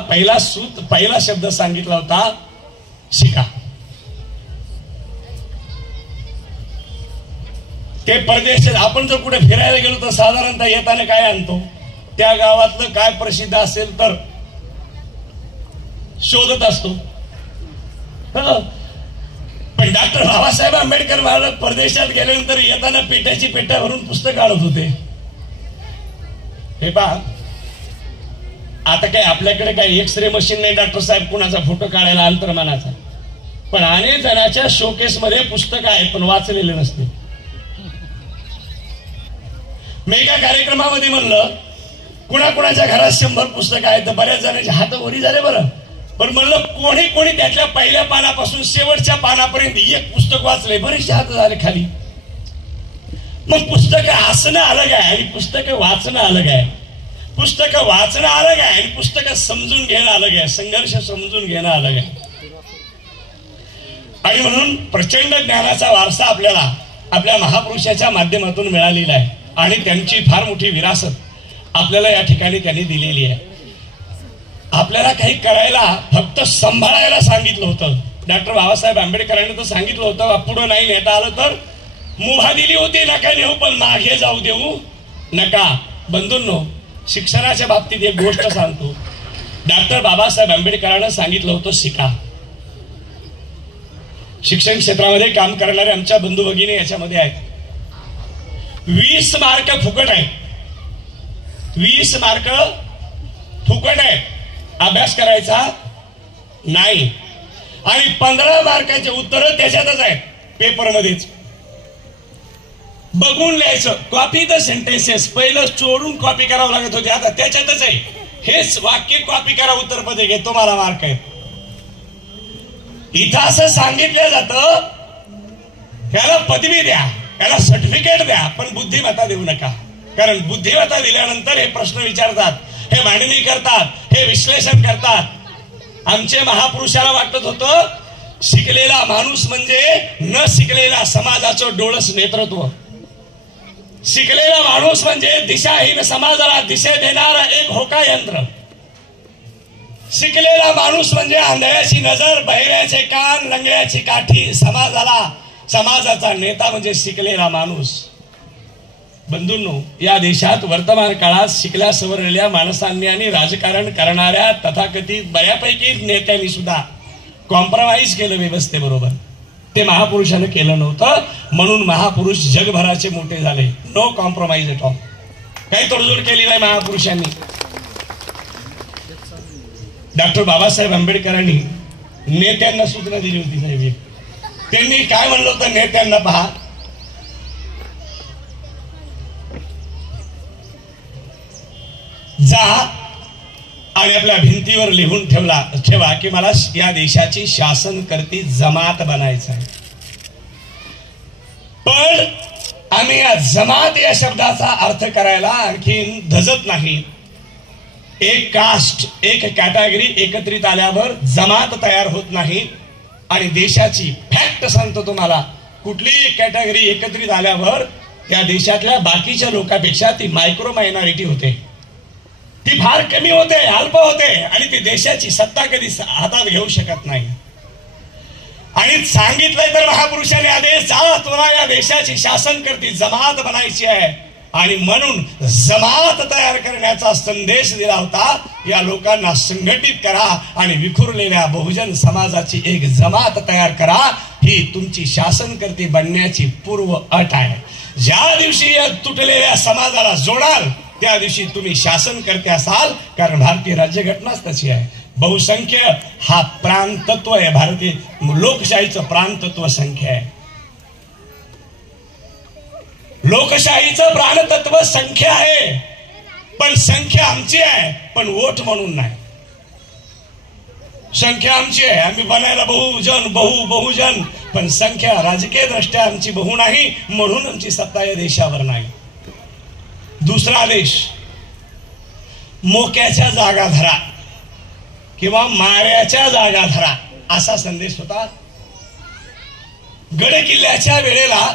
पहिला शब्द सांगितला होता, शिका. ते परदेशात आपण जर कुठे फिरायला गेलो तर साधारणतः येताना काय आणतो, त्या गावातलं काय प्रसिद्ध असेल तर शोधत असतो. पण डॉक्टर बाबासाहेब आंबेडकर महाराज परदेशात गेल्यानंतर येताना पेट्याची पेट्या भरून पुस्तक आणत होते. हे पहा, आता काय आपल्याकडे काय एक्सरे मशीन नाही डॉक्टर साहेब कुणाचा फोटो काढायला अंतर्मनाचा, पण अनेक जणांच्या शोकेस मध्ये पुस्तक आहेत पण वाचलेले नसते. मेगा कार्यक्रमामध्ये म्हणलं कुणाकुणाच्या घरात 100 पुस्तकं आहेत, बऱ्याच जणांच्या हात वरी झाले. बरं, पण म्हणलं कोणी कोणी त्यातल्या पहिल्या पानापासून शेवटच्या पानापर्यंत एक पुस्तक वाचले, बरेचसे हात झाले खाली. मग पुस्तकं असणं अलग आहे आणि पुस्तकं वाचणं अलग आहे. पुस्तकं वाचणं अलग आहे आणि पुस्तकं समजून घेणं अलग आहे. संघर्ष समजून घेणं अलग आहे. आणि म्हणून प्रचंड ज्ञानाचा वारसा आपल्याला आपल्या महापुरुषाच्या माध्यमातून मिळालेला आहे आणि त्यांची फार मोठी विरासत आपल्याला या ठिकाणी त्यांनी दिलेली आहे. आपल्याला काही करायला फक्त सांभाळायला सांगितलं होतं. डॉक्टर बाबासाहेब आंबेडकरांनी तर सांगितलं होतं, पुढं नाही नेता आलं तर मुभा दिली होती, नका नेऊ पण मागे जाऊ देऊ नका. बंधूंनो, शिक्षणाच्या बाबतीत एक गोष्ट सांगतो. डॉक्टर बाबासाहेब आंबेडकरांना सांगितलं होतं शिका. शिक्षण क्षेत्रामध्ये काम करणारे आमच्या बंधू भगिनी याच्यामध्ये आहेत. 20 मार्क फुकट आहे. 20 मार्क फुकट आहे, अभ्यास करायचा नाही. आणि 15 मार्काचे उत्तर त्याच्यातच आहेत, पेपरमध्येच बघून लिहायचं. कॉपी द सेंटेन्सेस पहिलं चोरून कॉपी करावं लागत होते, आता त्याच्यातच आहे. हेच वाक्य कॉपी करा, उत्तरपदे घे, तुम्हाला मार्क आहे. इथं असं सांगितलं जातं, याला पदवी द्या, याला सर्टिफिकेट द्या, पण बुद्धिमत्ता देऊ नका. कारण बुद्धिमत्ता दिल्यानंतर हे प्रश्न विचारतात, हे मांडणी करतात, हे विश्लेषण करतात. आमचे महापुरुषाला वाटत होतं शिकलेला माणूस म्हणजे न शिकलेला समाजाचं डोळस नेतृत्व. शिकलेला माणूस म्हणजे दिशाहीन समाजाला दिशा देणारा एक होका यंत्र. शिकलेला माणूस म्हणजे आंधळ्याची नजर, बहिऱ्याचे कान, लंगड्याची काठी. समाजाचा नेता म्हणजे शिकलेला माणूस. बंधूंनो, या देशात वर्तमान काळात शिकल्या सवरलेल्या माणसांनी आणि राजकारण करणाऱ्या तथाकथित बऱ्यापैकी नेत्यांनी सुद्धा कॉम्प्रोमाइज केलं व्यवस्थेबरोबर. ते महापुरुषानं केलं नव्हतं, म्हणून महापुरुष जगभराचे मोठे झाले. No compromise at all. काही तोडजोड केली नाही महापुरुषांनी. डॉक्टर बाबासाहेब आंबेडकरांनी नेत्यांना सूचना दिली होती साहेब. त्यांनी काय म्हणलं होतं नेत्यांना, पहा, जा आणि आपल्या भिंतीवर लिहून ठेवा की मला या देशाची शासनकर्ती जमात बनायचं आहे. पण आम्ही या जमात या शब्दाचा अर्थ करायला आणखी धजत नाही. एक कास्ट, एक कॅटेगरी एकत्रित आल्यावर जमात तयार होत नाही. आणि देशाची फॅक्ट सांगतो तुम्हाला, कुठलीही कॅटेगरी एकत्रित आल्यावर त्या देशातल्या बाकीच्या लोकांपेक्षा ती मायक्रो मायनॉरिटी होते, ती फार कमी होते, अल्प होते, आणि ती देशाची सत्ता कधी हातात घेऊ शकत नाही. आणि सांगितलंय तर महापुरुषांनी आदेश, जा तुला या देशाची शासनकर्ती जमात बनायची आहे. आणि म्हणून जमात तयार करण्याचा संदेश दिला होता. या लोकांना संघटित करा आणि विखुरलेल्या बहुजन समाजाची एक जमात तयार करा. ही तुमची शासनकर्ती बनण्याची पूर्व अट आहे. ज्या दिवशी या तुटलेल्या समाजाला जोडाल त्या दिवशी तुम्ही शासनकर्ते असाल. कारण भारतीय राज्यघटनाच तशी आहे. बहुसंख्य हा प्रांतत्व आहे. भारतीय लोकशाहीचं प्रांतत्व संख्या आहे. लोकशाहीचं प्राणतत्व संख्या आहे, पण संख्या आमची आहे, पण वोट म्हणून नाही. संख्या आमची आहे, आम्ही बनायला बहुजन, पण संख्या राजकीय दृष्ट्या आमची बहु नाही, म्हणून आमची सत्ता या देशावर नाही. दुसरा देश, मोक्याच्या जागा धरा किंवा माऱ्याच्या जागा धरा असा संदेश होता. गड किल्ल्याच्या वेळेला,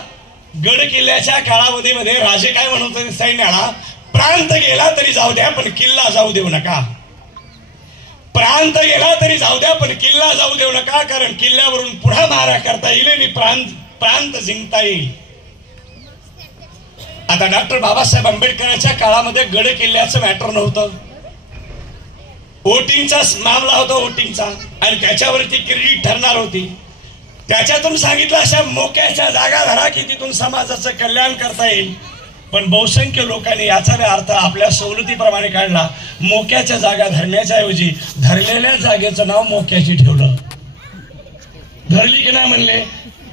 गड किल्ल्याच्या काळावधीमध्ये राजे काय म्हणत होते सैन्याला, प्रांत गेला तरी जाऊ द्या पण किल्ला जाऊ देऊ नका. प्रांत गेला तरी जाऊ द्या पण किल्ला जाऊ देऊ नका. कारण किल्ल्यावरून पुढे मारा करता येईल आणि प्रांत जिंकता येईल. आता डॉक्टर बाबासाहेब आंबेडकरांच्या काळामध्ये गड किल्ल्याचं मॅटर नव्हतं. वोटिंगचा मामला होता, वोटिंगचा, आणि त्याच्यावरती क्रेडिट ठरणार होती. त्याच्यातून सांगितलं अशा मोक्याच्या जागा धरा की तिथून समाजाचं कल्याण करता येईल. पण बहुसंख्य लोकांनी याचा अर्थ आपल्या सवलतीप्रमाणे काढला. मोक्याच्या जागा धरण्याच्या ऐवजी धरलेल्या जागेचं नाव मोक्याची ठेवलं. धरली की नाही म्हणले,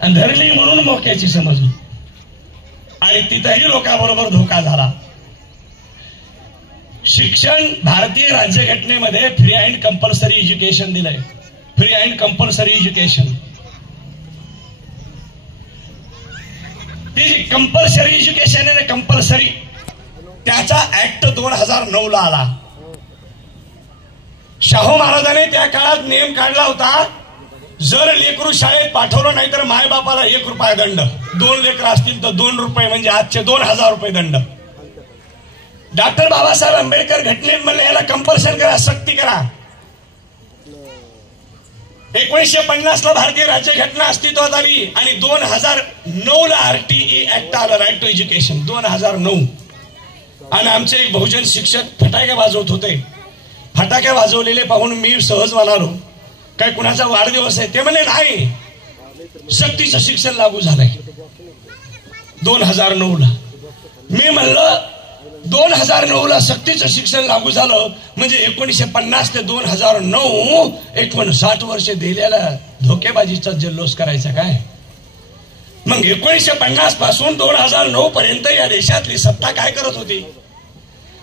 आणि धरली म्हणून मोक्याची समजली, आणि तिथंही लोकांबरोबर धोका झाला. शिक्षण भारतीय राज्यघटनेमध्ये फ्री अँड कंपल्सरी एज्युकेशन दिलंय. Free and compulsory education, compulsory education आहे. कंपल्सरी त्याचा ऍक्ट 2009 ला आला. शाहू महाराजांनी त्या काळात नियम काढला होता, जर लेकरू शाळेत पाठवलं नाही तर मायबापाला 1 रुपया दंड, 2 लेकरं असतील तर 2 रुपये, म्हणजे आजचे 2000 रुपये दंड. डॉक्टर बाबासाहेब आंबेडकर घटनेत म्हणले याला कंपल्शन करा, सक्ती करा. 1950 ला भारतीय राज्यघटना अस्तित्वात आली आणि 2009 ला RTE ऍक्ट आलं, राईट टू एज्युकेशन. 2009 आणि आमचे एक बहुजन शिक्षक फटाक्या वाजवत होते. फटाक्या वाजवलेले पाहून मी सहज म्हणालो, काय कुणाचा वाढदिवस आहे? ते म्हणले नाही, सक्तीचं शिक्षण लागू झालंय 2009ला. मी म्हणलं 2009ला सक्तीचं शिक्षण लागू झालं म्हणजे 1950 ते 2009 59 वर्ष दिलेला धोकेबाजीचा जल्लोष करायचा काय? मग 1950 पासून 2009 पर्यंत या देशातली सत्ता काय करत होती?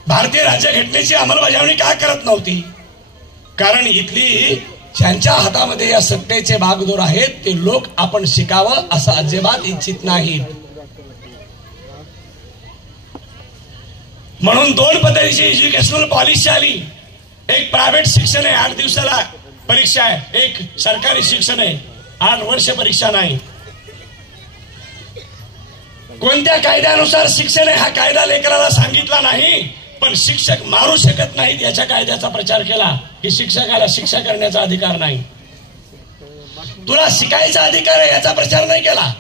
भारतीय राज्यघटनेची अंमलबजावणी काय करत नव्हती? कारण इथली ज्यांच्या हातामध्ये या सत्तेचे भागदौर आहेत ते लोक आपण शिकावं असं अजिबात इच्छित नाहीत. म्हणून 2 पद्धतीची एज्युकेशनल पॉलिसी आली. एक प्रायव्हेट शिक्षण आहे, 8 दिवसाला परीक्षा आहे. एक सरकारी शिक्षण आहे, 8 वर्ष परीक्षा नाही. कोणत्या कायद्यानुसार शिक्षण आहे हा कायदा लेकराला सांगितला नाही, पण शिक्षक मारू शकत नाहीत याच्या कायद्याचा प्रचार केला की शिक्षकाला शिक्षा करण्याचा अधिकार नाही. तुला शिकायचा अधिकार आहे याचा प्रचार नाही केला.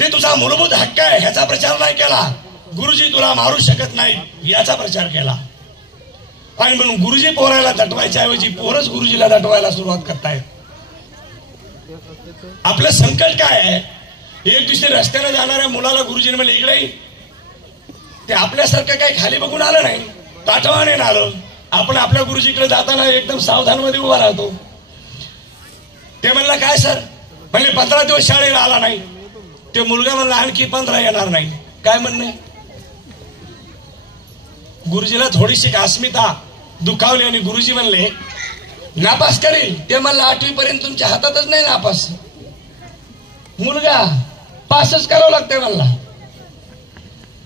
ते तुझा मूलभूत हक्क आहे ह्याचा प्रचार नाही केला. गुरुजी तुला मारू शकत नाही याचा प्रचार केला. आणि म्हणून गुरुजी पोराला दटवायच्या ऐवजी पोरच गुरुजीला दटवायला सुरुवात करतायत. आपलं संकट काय आहे? एक दिवशी रस्त्याने जाणाऱ्या मुलाला गुरुजीने म्हणले इकडे, ते आपल्यासारखं काही खाली बघून आलं नाही, ताटवाने आलं. आपण आपल्या गुरुजीकडे जाताना एकदम सावधान मध्ये उभा राहतो. ते म्हणलं काय सर? म्हणले 15 दिवस शाळेला आला नाही. ते मुलगा म्हणला आणखी 15 येणार नाही. काय म्हणणे? गुरुजीला थोडीशी अस्मिता दुखावली आणि गुरुजी म्हणले नापास करेल. ते म्हणलं 8वी पर्यंत तुमच्या हातातच नाही नापास. मुलगा पासच करावं लागतंय म्हणला.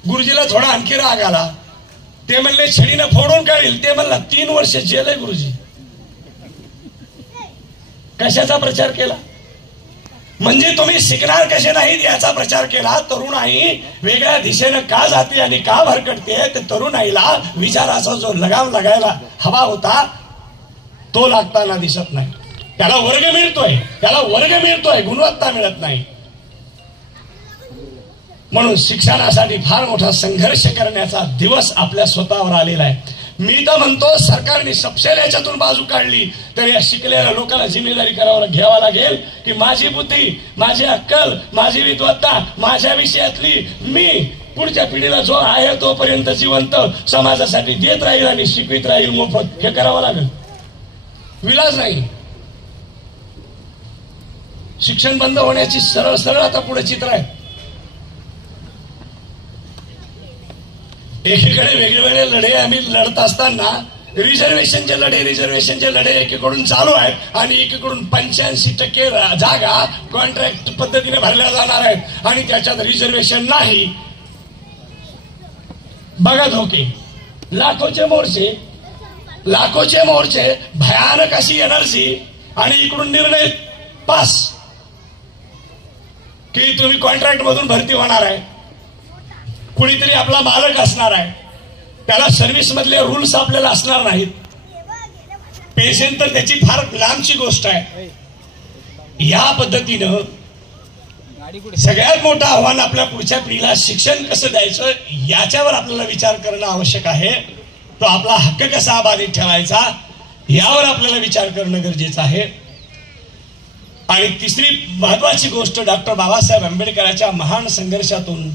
गुरुजीला थोडा आणखी राग आला. ते म्हणले छडीनं फोडून काढील. ते म्हणला 3 वर्ष जेल आहे गुरुजी. कशाचा प्रचार केला? म्हणजे तुम्ही शिकणार कसे नाहीत याचा प्रचार केला. तरुणाई वेगळ्या दिशेनं का जाते आणि का भरकटते ते तरुणाईला विचाराचा जो लगाम लागायला हवा होता तो लागताना दिसत नाही. त्याला वर्ग मिळतोय, गुणवत्ता मिळत नाही. म्हणून शिक्षणासाठी फार मोठा संघर्ष करण्याचा दिवस आपल्या स्वतःवर आलेला आहे. मी तर म्हणतो सरकारने सपशेल याच्यातून बाजू काढली तर या शिकलेल्या लोकांना जिम्मेदारी घ्यावा लागेल की माझी बुद्धी, माझी अक्कल, माझी विद्वत्ता, माझ्या विषयातली मी पुढच्या पिढीला जो आहे तोपर्यंत जिवंत समाजासाठी देत राहील आणि शिकवित राहील मोफत. हे करावं लागेल, विलाज नाही. शिक्षण बंद होण्याची सरळ सरळ आता पुढे चित्र आहे. एकीकडे वेगवेगळे लढे आम्ही लढत असताना रिझर्वेशनचे लढे एकीकडून चालू आहेत आणि एकीकडून 85% जागा कॉन्ट्रॅक्ट पद्धतीने भरल्या जाणार आहेत आणि त्याच्यात रिझर्वेशन नाही. बघा धोके, लाखोचे मोर्चे, भयानक अशी एनर्जी आणि इकडून निर्णय पास की तुम्ही कॉन्ट्रॅक्ट मधून भरती होणार आहे. कुणीतरी आपला मालक असणार आहे, त्याला सर्व्हिस मधले रूल्स आपल्याला असणार नाहीत. पेन्शन तर त्याची फार लांबची गोष्ट आहे. या पद्धतीनं सगळ्यात मोठं आव्हान आपल्या पुढच्या पिढीला शिक्षण कसं द्यायचं याच्यावर आपल्याला विचार करणं आवश्यक आहे. तो आपला हक्क कसा बाधित ठेवायचा यावर आपल्याला विचार करणं गरजेचं आहे. आणि तिसरी महत्वाची गोष्ट, डॉक्टर बाबासाहेब आंबेडकरांच्या महान संघर्षातून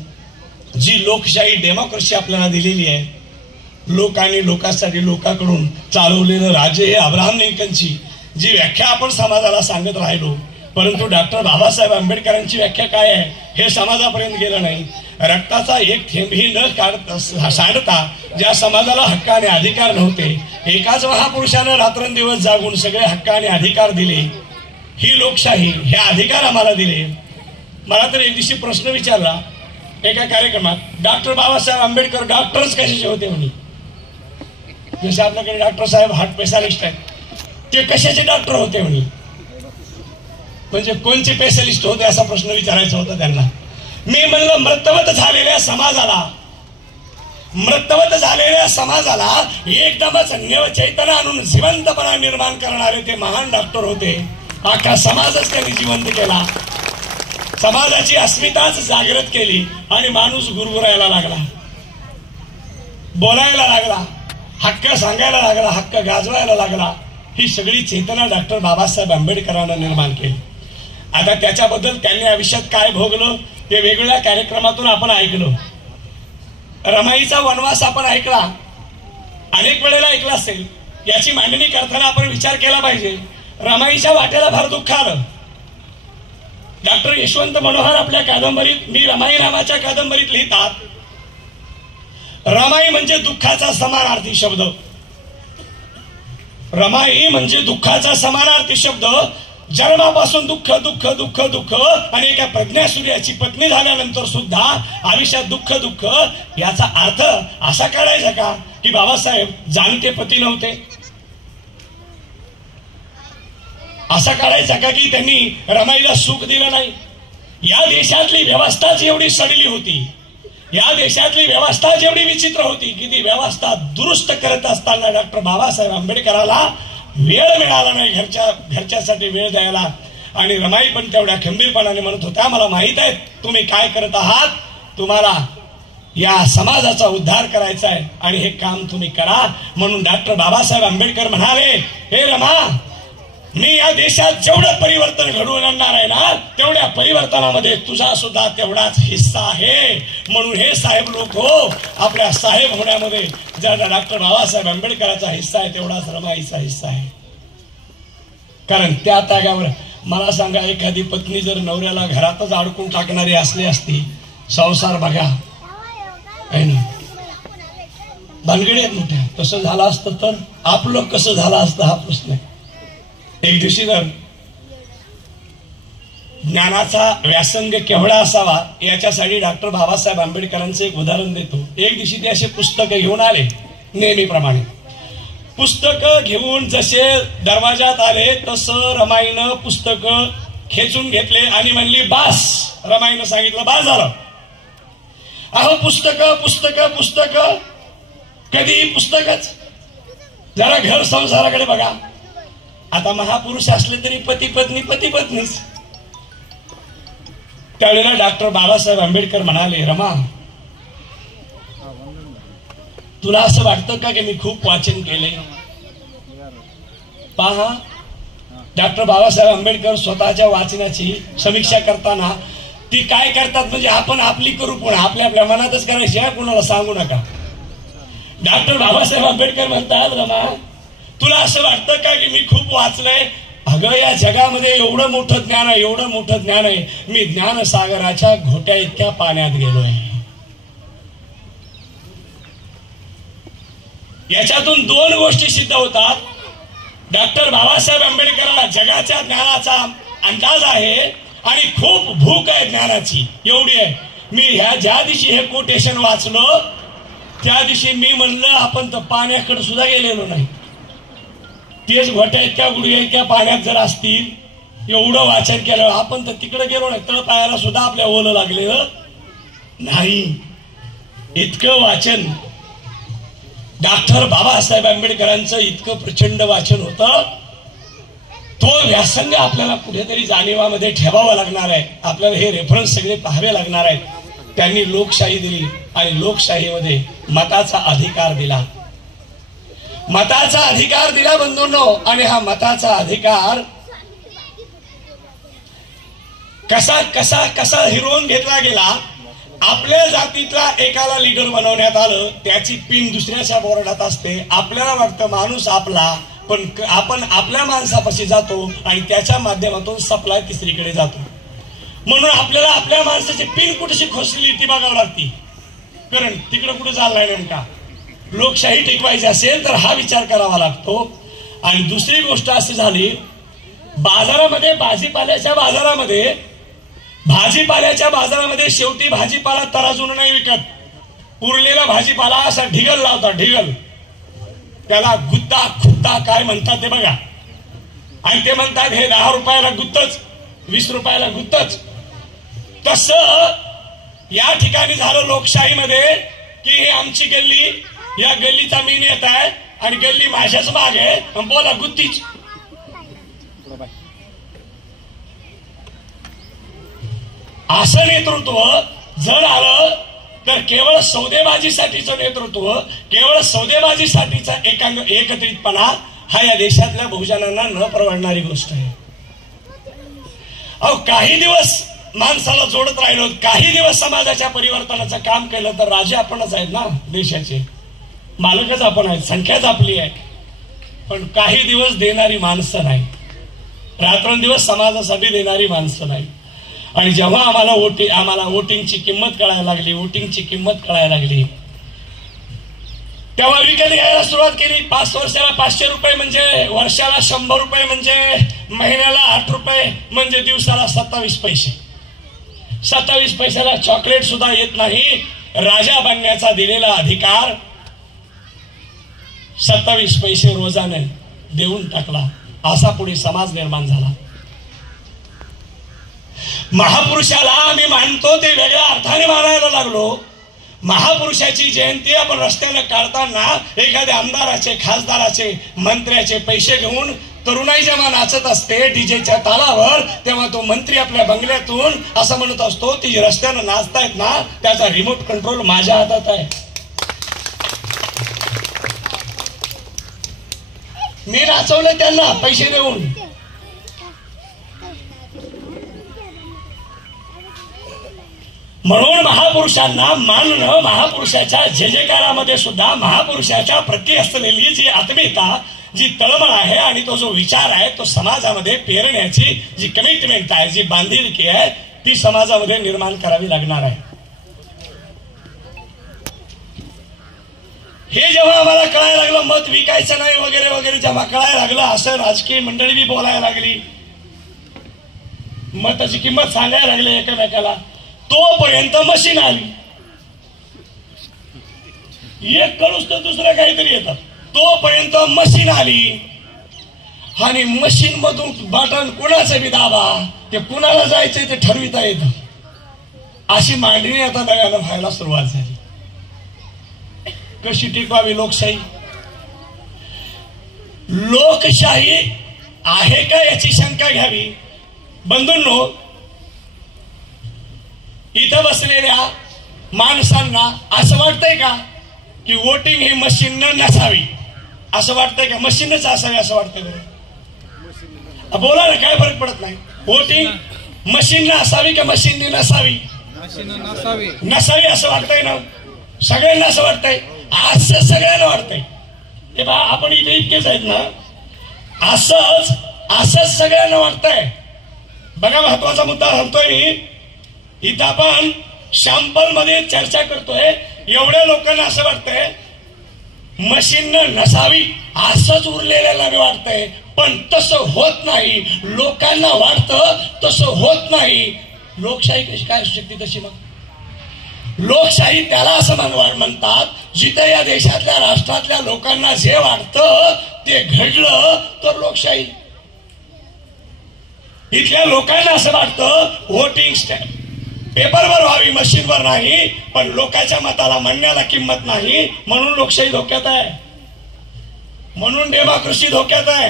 जी लोकशाही डेमोक्रेसी आपल्याला दिलेली आहे, लोकांनी लोकांसाठी लोकांकडून चालवलेलं राज्य, हे अब्राहम लिंकनची जी व्याख्या आपण समाजाला सांगत राहिलो, परंतु डॉक्टर बाबासाहेब आंबेडकरांची व्याख्या काय आहे हे समाजापर्यंत गेलं नाही. रक्ताचा एक थेंबही न सांडता ज्या समाजाला हक्क आणि अधिकार नव्हते, एकाच महापुरुषानं रात्रंदिवस जागून सगळे हक्क आणि अधिकार दिले. ही लोकशाही, हे अधिकार आम्हाला दिले. मला तर एक दिवशी प्रश्न विचारला एका कार्यक्रमात, डॉक्टर बाबासाहेब आंबेडकर डॉक्टरच कशाचे होते म्हणे? जसे आपल्याकडे डॉक्टर साहेब हार्ट स्पेशालिस्ट आहेत, ते कशाचे डॉक्टर होते म्हणे? म्हणजे कोणचे स्पेशालिस्ट होते असा प्रश्न विचारायचा होता त्यांना. मी म्हणलं मृतवत झालेल्या समाजाला एकदमच चैतन्य आणून जिवंतपणा निर्माण करणारे ते महान डॉक्टर होते. अख्खा समाजच त्यांनी जिवंत केला, समाजाची अस्मिताच जागृत केली आणि माणूस गुरगुरायला लागला. बोलायला लागला, हक्क सांगायला लागला, हक्क गाजवायला लागला. ही सगळी चेतना डॉक्टर बाबासाहेब आंबेडकरांना निर्माण केली. आता त्याच्याबद्दल त्यांनी आयुष्यात काय भोगलं ते वेगवेगळ्या कार्यक्रमातून आपण ऐकलं. रमाईचा वनवास आपण ऐकला, अनेक वेळेला ऐकला असेल. याची मांडणी करताना आपण विचार केला पाहिजे. रमाईच्या वाट्याला फार दुःख आलं. डॉक्टर यशवंत मनोहर आपल्या कादंबरीत, मी रमाई नावाच्या कादंबरीत लिहितात, रमाई म्हणजे दुःखाचा समानार्थी शब्द. रमाई म्हणजे दुःखाचा समानार्थी शब्द. जन्मापासून दुःख दुःख दुःख दुःख आणि एका प्रज्ञासूर्याची पत्नी झाल्यानंतर सुद्धा आयुष्यात दुःख दुःख. याचा अर्थ असा काढायचा का की बाबासाहेब जाणते पती नव्हते? असा काढायचा का की त्यांनी रमाईला सुख दिलं नाही? या देशातली व्यवस्थाच एवढी सडली होती, या देशातली व्यवस्था जेवढी विचित्र होती की ती व्यवस्था दुरुस्त करत असताना डॉक्टर बाबासाहेब आंबेडकराला वेळ मिळाला नाही घरच्यासाठी वेळ द्यायला. आणि रमाई पण तेवढ्या खंबीरपणाने म्हणत होत्या, मला माहित आहे तुम्ही काय करत आहात, तुम्हाला या समाजाचा उद्धार करायचा आहे आणि हे काम तुम्ही करा. म्हणून डॉक्टर बाबासाहेब आंबेडकर म्हणाले, हे रमा, मी या देशात जेवढं परिवर्तन घडवून आणणार आहे ना, तेवढ्या परिवर्तनामध्ये तुझा सुद्धा तेवढाच हिस्सा आहे. म्हणून हे साहेब लोक हो, आपल्या साहेब होण्यामध्ये ज्या डॉक्टर बाबासाहेब आंबेडकरांचा हिस्सा आहे तेवढाच रमाईचा हिस्सा आहे. कारण त्या त्यागावर मला सांगा, एखादी पत्नी जर नवऱ्याला घरातच अडकून टाकणारी असली असती, संसार बघा आहे ना, भानगडी आहेत मोठ्या. तसं झालं असतं तर आपलं कसं झालं असतं हा प्रश्न आहे. एक दिवशी जर ज्ञानाचा व्यासंग केवढा असावा याच्यासाठी डॉक्टर बाबासाहेब आंबेडकरांचं एक उदाहरण देतो. एक दिवशी ते असे पुस्तकं घेऊन आले, नेहमीप्रमाणे पुस्तकं घेऊन जसे दरवाजात आले तसं रमाईनं पुस्तकं खेचून घेतले आणि म्हणली बास. रमाईनं सांगितलं बास झालं. अहो पुस्तकं पुस्तकं पुस्तकं, कधी पुस्तकच, जरा घर संसाराकडे बघा. आता महापुरुष असले तरी पती पत्नी पती पत्नीच. त्यावेळेला डॉक्टर बाबासाहेब आंबेडकर म्हणाले, रमा, तुला असं वाटतं का की मी खूप वाचन केले? पहा, डॉक्टर बाबासाहेब आंबेडकर स्वतःच्या वाचनाची समीक्षा करताना ती काय करतात म्हणजे आपण आपली करू, पण आपल्या आपल्या मनातच करायची, कुणाला सांगू नका. डॉक्टर बाबासाहेब आंबेडकर म्हणतात, रमा, तुला असं वाटतं का की मी खूप वाचलंय? अगं, या जगामध्ये एवढं मोठं ज्ञान आहे, एवढं मोठं ज्ञान आहे, मी ज्ञानसागराच्या घोट्या इतक्या पाण्यात गेलोय. याच्यातून दोन गोष्टी सिद्ध होतात. डॉक्टर बाबासाहेब आंबेडकरांना जगाच्या ज्ञानाचा अंदाज आहे आणि खूप भूक आहे ज्ञानाची, एवढी आहे. मी ज्या दिवशी हे कोटेशन वाचलं त्या दिवशी मी म्हणलं आपण तर पाण्याकडे सुद्धा गेलेलो नाही. तेच घोट्या इतक्या गुडघ्या इतक्या पाण्यात जर असतील, एवढं वाचन केलं, आपण तर तिकडे गेलो नाही, तळ पायाला सुद्धा आपल्या ओलं लागलेलं नाही. इतकं वाचन डॉक्टर बाबासाहेब आंबेडकरांचं इतकं प्रचंड वाचन होतं. तो व्यासंग आपल्याला कुठेतरी जाणीवामध्ये ठेवावा लागणार आहे. आपल्याला हे रेफरन्स सगळे पाहावे लागणार आहेत. त्यांनी लोकशाही दिली आणि लोकशाहीमध्ये मताचा अधिकार दिला. मताचा अधिकार दिला बंधूंनो. आणि हा मताचा अधिकार कसा कसा कसा हिरवून घेतला गेला. आपल्या जातीतला एकाला लीडर बनवण्यात आलं, त्याची पिन दुसऱ्याच्या बोर्डात असते. आपल्याला वाटतं माणूस आपला, पण आपण आपल्या माणसापाशी जातो आणि त्याच्या माध्यमातून सप्लाय तिसरीकडे जातो. म्हणून आपल्याला आपल्या माणसाची पिन कुठेशी खोसली ती बघावं लागती, कारण तिकडे कुठे चाललाय नेमका. लोकशाही टिकवायची असेल तर हा विचार करावा लागतो. आणि दुसरी गोष्ट अशी झाली, बाजारामध्ये भाजीपाल्याच्या बाजारामध्ये शेवटी भाजीपाला तराजून नाही विकत. उरलेला भाजीपाला असा ढिगल लावतात, ढिगल. त्याला गुत्ता खुत्ता काय म्हणतात ते बघा. आणि ते म्हणतात हे 10 रुपयाला गुत्तच, 20 रुपयाला गुत्तच. तसं या ठिकाणी झालं लोकशाहीमध्ये की हे आमची गल्ली, या गल्लीचा मी नेता आहे आणि गल्ली माझ्याच माग आहे, बोला गुत्तीच. असं नेतृत्व जर आलं तर केवळ सौदेबाजीसाठीचं नेतृत्व, केवळ सौदेबाजीसाठीचा एकत्रितपणा हा या देशातल्या बहुजनांना न परवडणारी गोष्ट आहे. अहो, काही दिवस माणसाला जोडत राहिलो, काही दिवस समाजाच्या परिवर्तनाचं काम केलं तर राजे आपणच आहेत ना, देशाचे मालकच आपण आहेत, संख्याच आपली आहे. पण काही दिवस देणारी माणसं नाही, रात्रंदिवस समाजासाठी देणारी माणसं नाही. आणि जेव्हा आम्हाला वोटिंगची किंमत कळायला लागली, तेव्हा विकत घ्यायला सुरुवात केली. 5 वर्षाला 500 रुपये म्हणजे, वर्षाला 100 रुपये म्हणजे, महिन्याला 8 रुपये म्हणजे दिवसाला 27 पैसे. 27 पैशाला चॉकलेट सुद्धा येत नाही. राजा बनण्याचा दिलेला अधिकार 27 पैसे रोजाने देऊन टाकला. असा पुढे समाज निर्माण झाला. महापुरुषाला आम्ही मानतो ते वेगळ्या अर्थाने मानायला लागलो. महापुरुषाची जयंती आपण रस्त्याने काढताना एखाद्या आमदाराचे, खासदाराचे, मंत्र्याचे पैसे घेऊन तरुणाई जेव्हा नाचत असते डीजेच्या तालावर, तेव्हा तो मंत्री आपल्या बंगल्यातून असं म्हणत असतो, ती रस्त्यानं नाचतायत ना, त्याचा रिमोट कंट्रोल माझ्या हातात आहे. मी नाचवलं त्यांना पैसे देऊन. म्हणून महापुरुषांना मानणं, महापुरुषाच्या जय जयकारामध्ये सुद्धा महापुरुषाच्या प्रती असलेली जी आत्मीयता, जी तळमळ आहे आणि तो जो विचार आहे, तो समाजामध्ये पेरण्याची जी कमिटमेंट आहे, जी बांधिलकी आहे, ती समाजामध्ये निर्माण करावी लागणार आहे. हे जेव्हा आम्हाला कळायला लागलं, मत विकायचं नाही वगैरे वगैरे जेव्हा कळायला लागलं, असं राजकीय मंडळी बी बोलायला लागली, मताची किंमत सांगायला लागले एकमेकाला, तोपर्यंत मशीन आली. एक कळूस तर दुसरं काहीतरी येतात. तोपर्यंत मशीन आली आणि मशीन मधून बटन कुणाचं बी दाबा, ते कुणाला जायचंय ते ठरविता येतं. अशी मांडणी आता नव्यानं व्हायला सुरुवात झाली. कशी टिकवावी लोकशाही? लोकशाही आहे का याची शंका घ्यावी. बंधूंनो, इथं बसलेल्या माणसांना असं वाटतंय का की वोटिंग ही मशीननं नसावी? असं वाटतंय का मशीनच असावी? असं वाटतंय का? बोला ना, काय फरक पडत नाही. वोटिंग मशीननं असावी का मशीनने नसावी? नसावी असं वाटतंय ना, सगळ्यांना असं वाटतंय. असं सगळ्यांना वाटतंय. हे बा, आपण इथे इतकेच आहेत ना, असंच सगळ्यांना वाटतंय. बघा, महत्वाचा मुद्दा सांगतोय मी. इथं आपण शॅम्पल मध्ये चर्चा करतोय. एवढ्या लोकांना असं वाटतंय मशीननं नसावी, असंच उरलेल्याला वाटतंय. पण तसं होत नाही. लोकांना वाटतं तसं होत नाही. लोकशाही कशी काय असू शकते तशी? मग लोकशाही त्याला असं म्हणतात जिथे या देशातल्या, राष्ट्रातल्या लोकांना जे वाटतं ते घडलं तर लोकशाही. इथल्या लोकांना असं वाटतं वोटिंग स्टॅम्प पेपरवर व्हावी, मशीनवर नाही. पण लोकांच्या मताला म्हणण्याला किंमत नाही, म्हणून लोकशाही धोक्यात आहे, म्हणून डेमोक्रेसी धोक्यात आहे.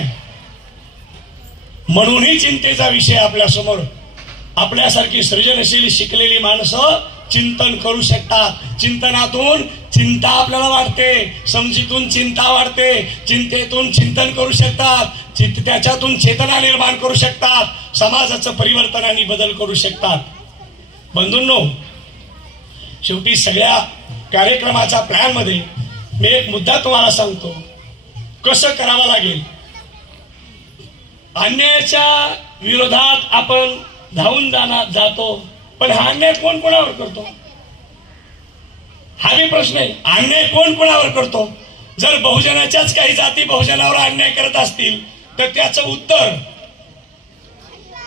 म्हणूनही चिंतेचा विषय आपल्या समोर. आपल्यासारखी सृजनशील शिकलेली माणसं चिंतन करू शकतात. चिंतनातून चिंता आपल्याला वाढते, समजीतून चिंता वाढते, चिंतेतून चिंतन करू शकतात, त्याच्यातून चेतना निर्माण करू शकतात, समाजाचं परिवर्तन आणि बदल करू शकतात. बंधूंनो, शेवटी सगळ्या कार्यक्रमाच्या प्लॅन मध्ये मी एक मुद्दा तुम्हाला सांगतो, कसं करावं लागेल. अन्यायाच्या विरोधात आपण धावून जातो, पण हा अन्याय कोण कोणावर करतो? हा बी प्रश्न आहे. अन्याय कोण कोणावर करतो? जर बहुजनाच्याच काही जाती बहुजनावर अन्याय करत असतील तर त्याचं उत्तर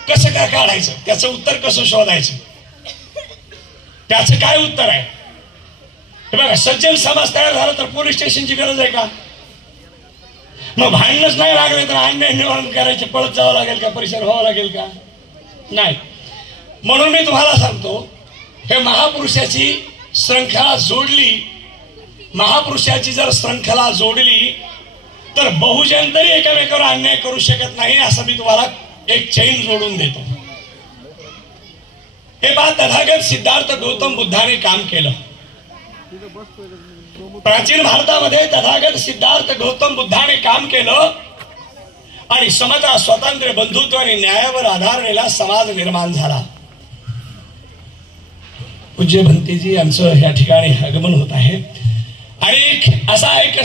कसं काय काढायचं? त्याचं उत्तर कसं शोधायचं? त्याचं काय उत्तर आहे? हे बघा, सज्जन समाज तयार झाला तर पोलीस स्टेशनची गरज आहे का? मग भांडणच नाही लागले तर अन्याय निवारण करायचे पळत जावं लागेल का? परिसर व्हावं लागेल का? नाही. म्हणून मी तुम्हाला सांगतो, हे महापुरुषाची श्रंखला जोडली, महापुरुषाची जर श्रंखला जोडली तर बहुजन तरी एकामेकावर अन्याय करू शकत नाही. असं मी तुम्हाला एक चैन जोडून देतो. हे पहा, तथागत सिद्धार्थ गौतम बुद्धाने काम केलं. प्राचीन भारतामध्ये तथागत सिद्धार्थ गौतम बुद्धाने काम केलं आणि समता, स्वातंत्र्य, बंधुत्व आणि न्यायावर आधारलेला समाज निर्माण झाला. पूज्य भंतेजी यांचं या ठिकाणी आगमन होत आहे आणि असा एक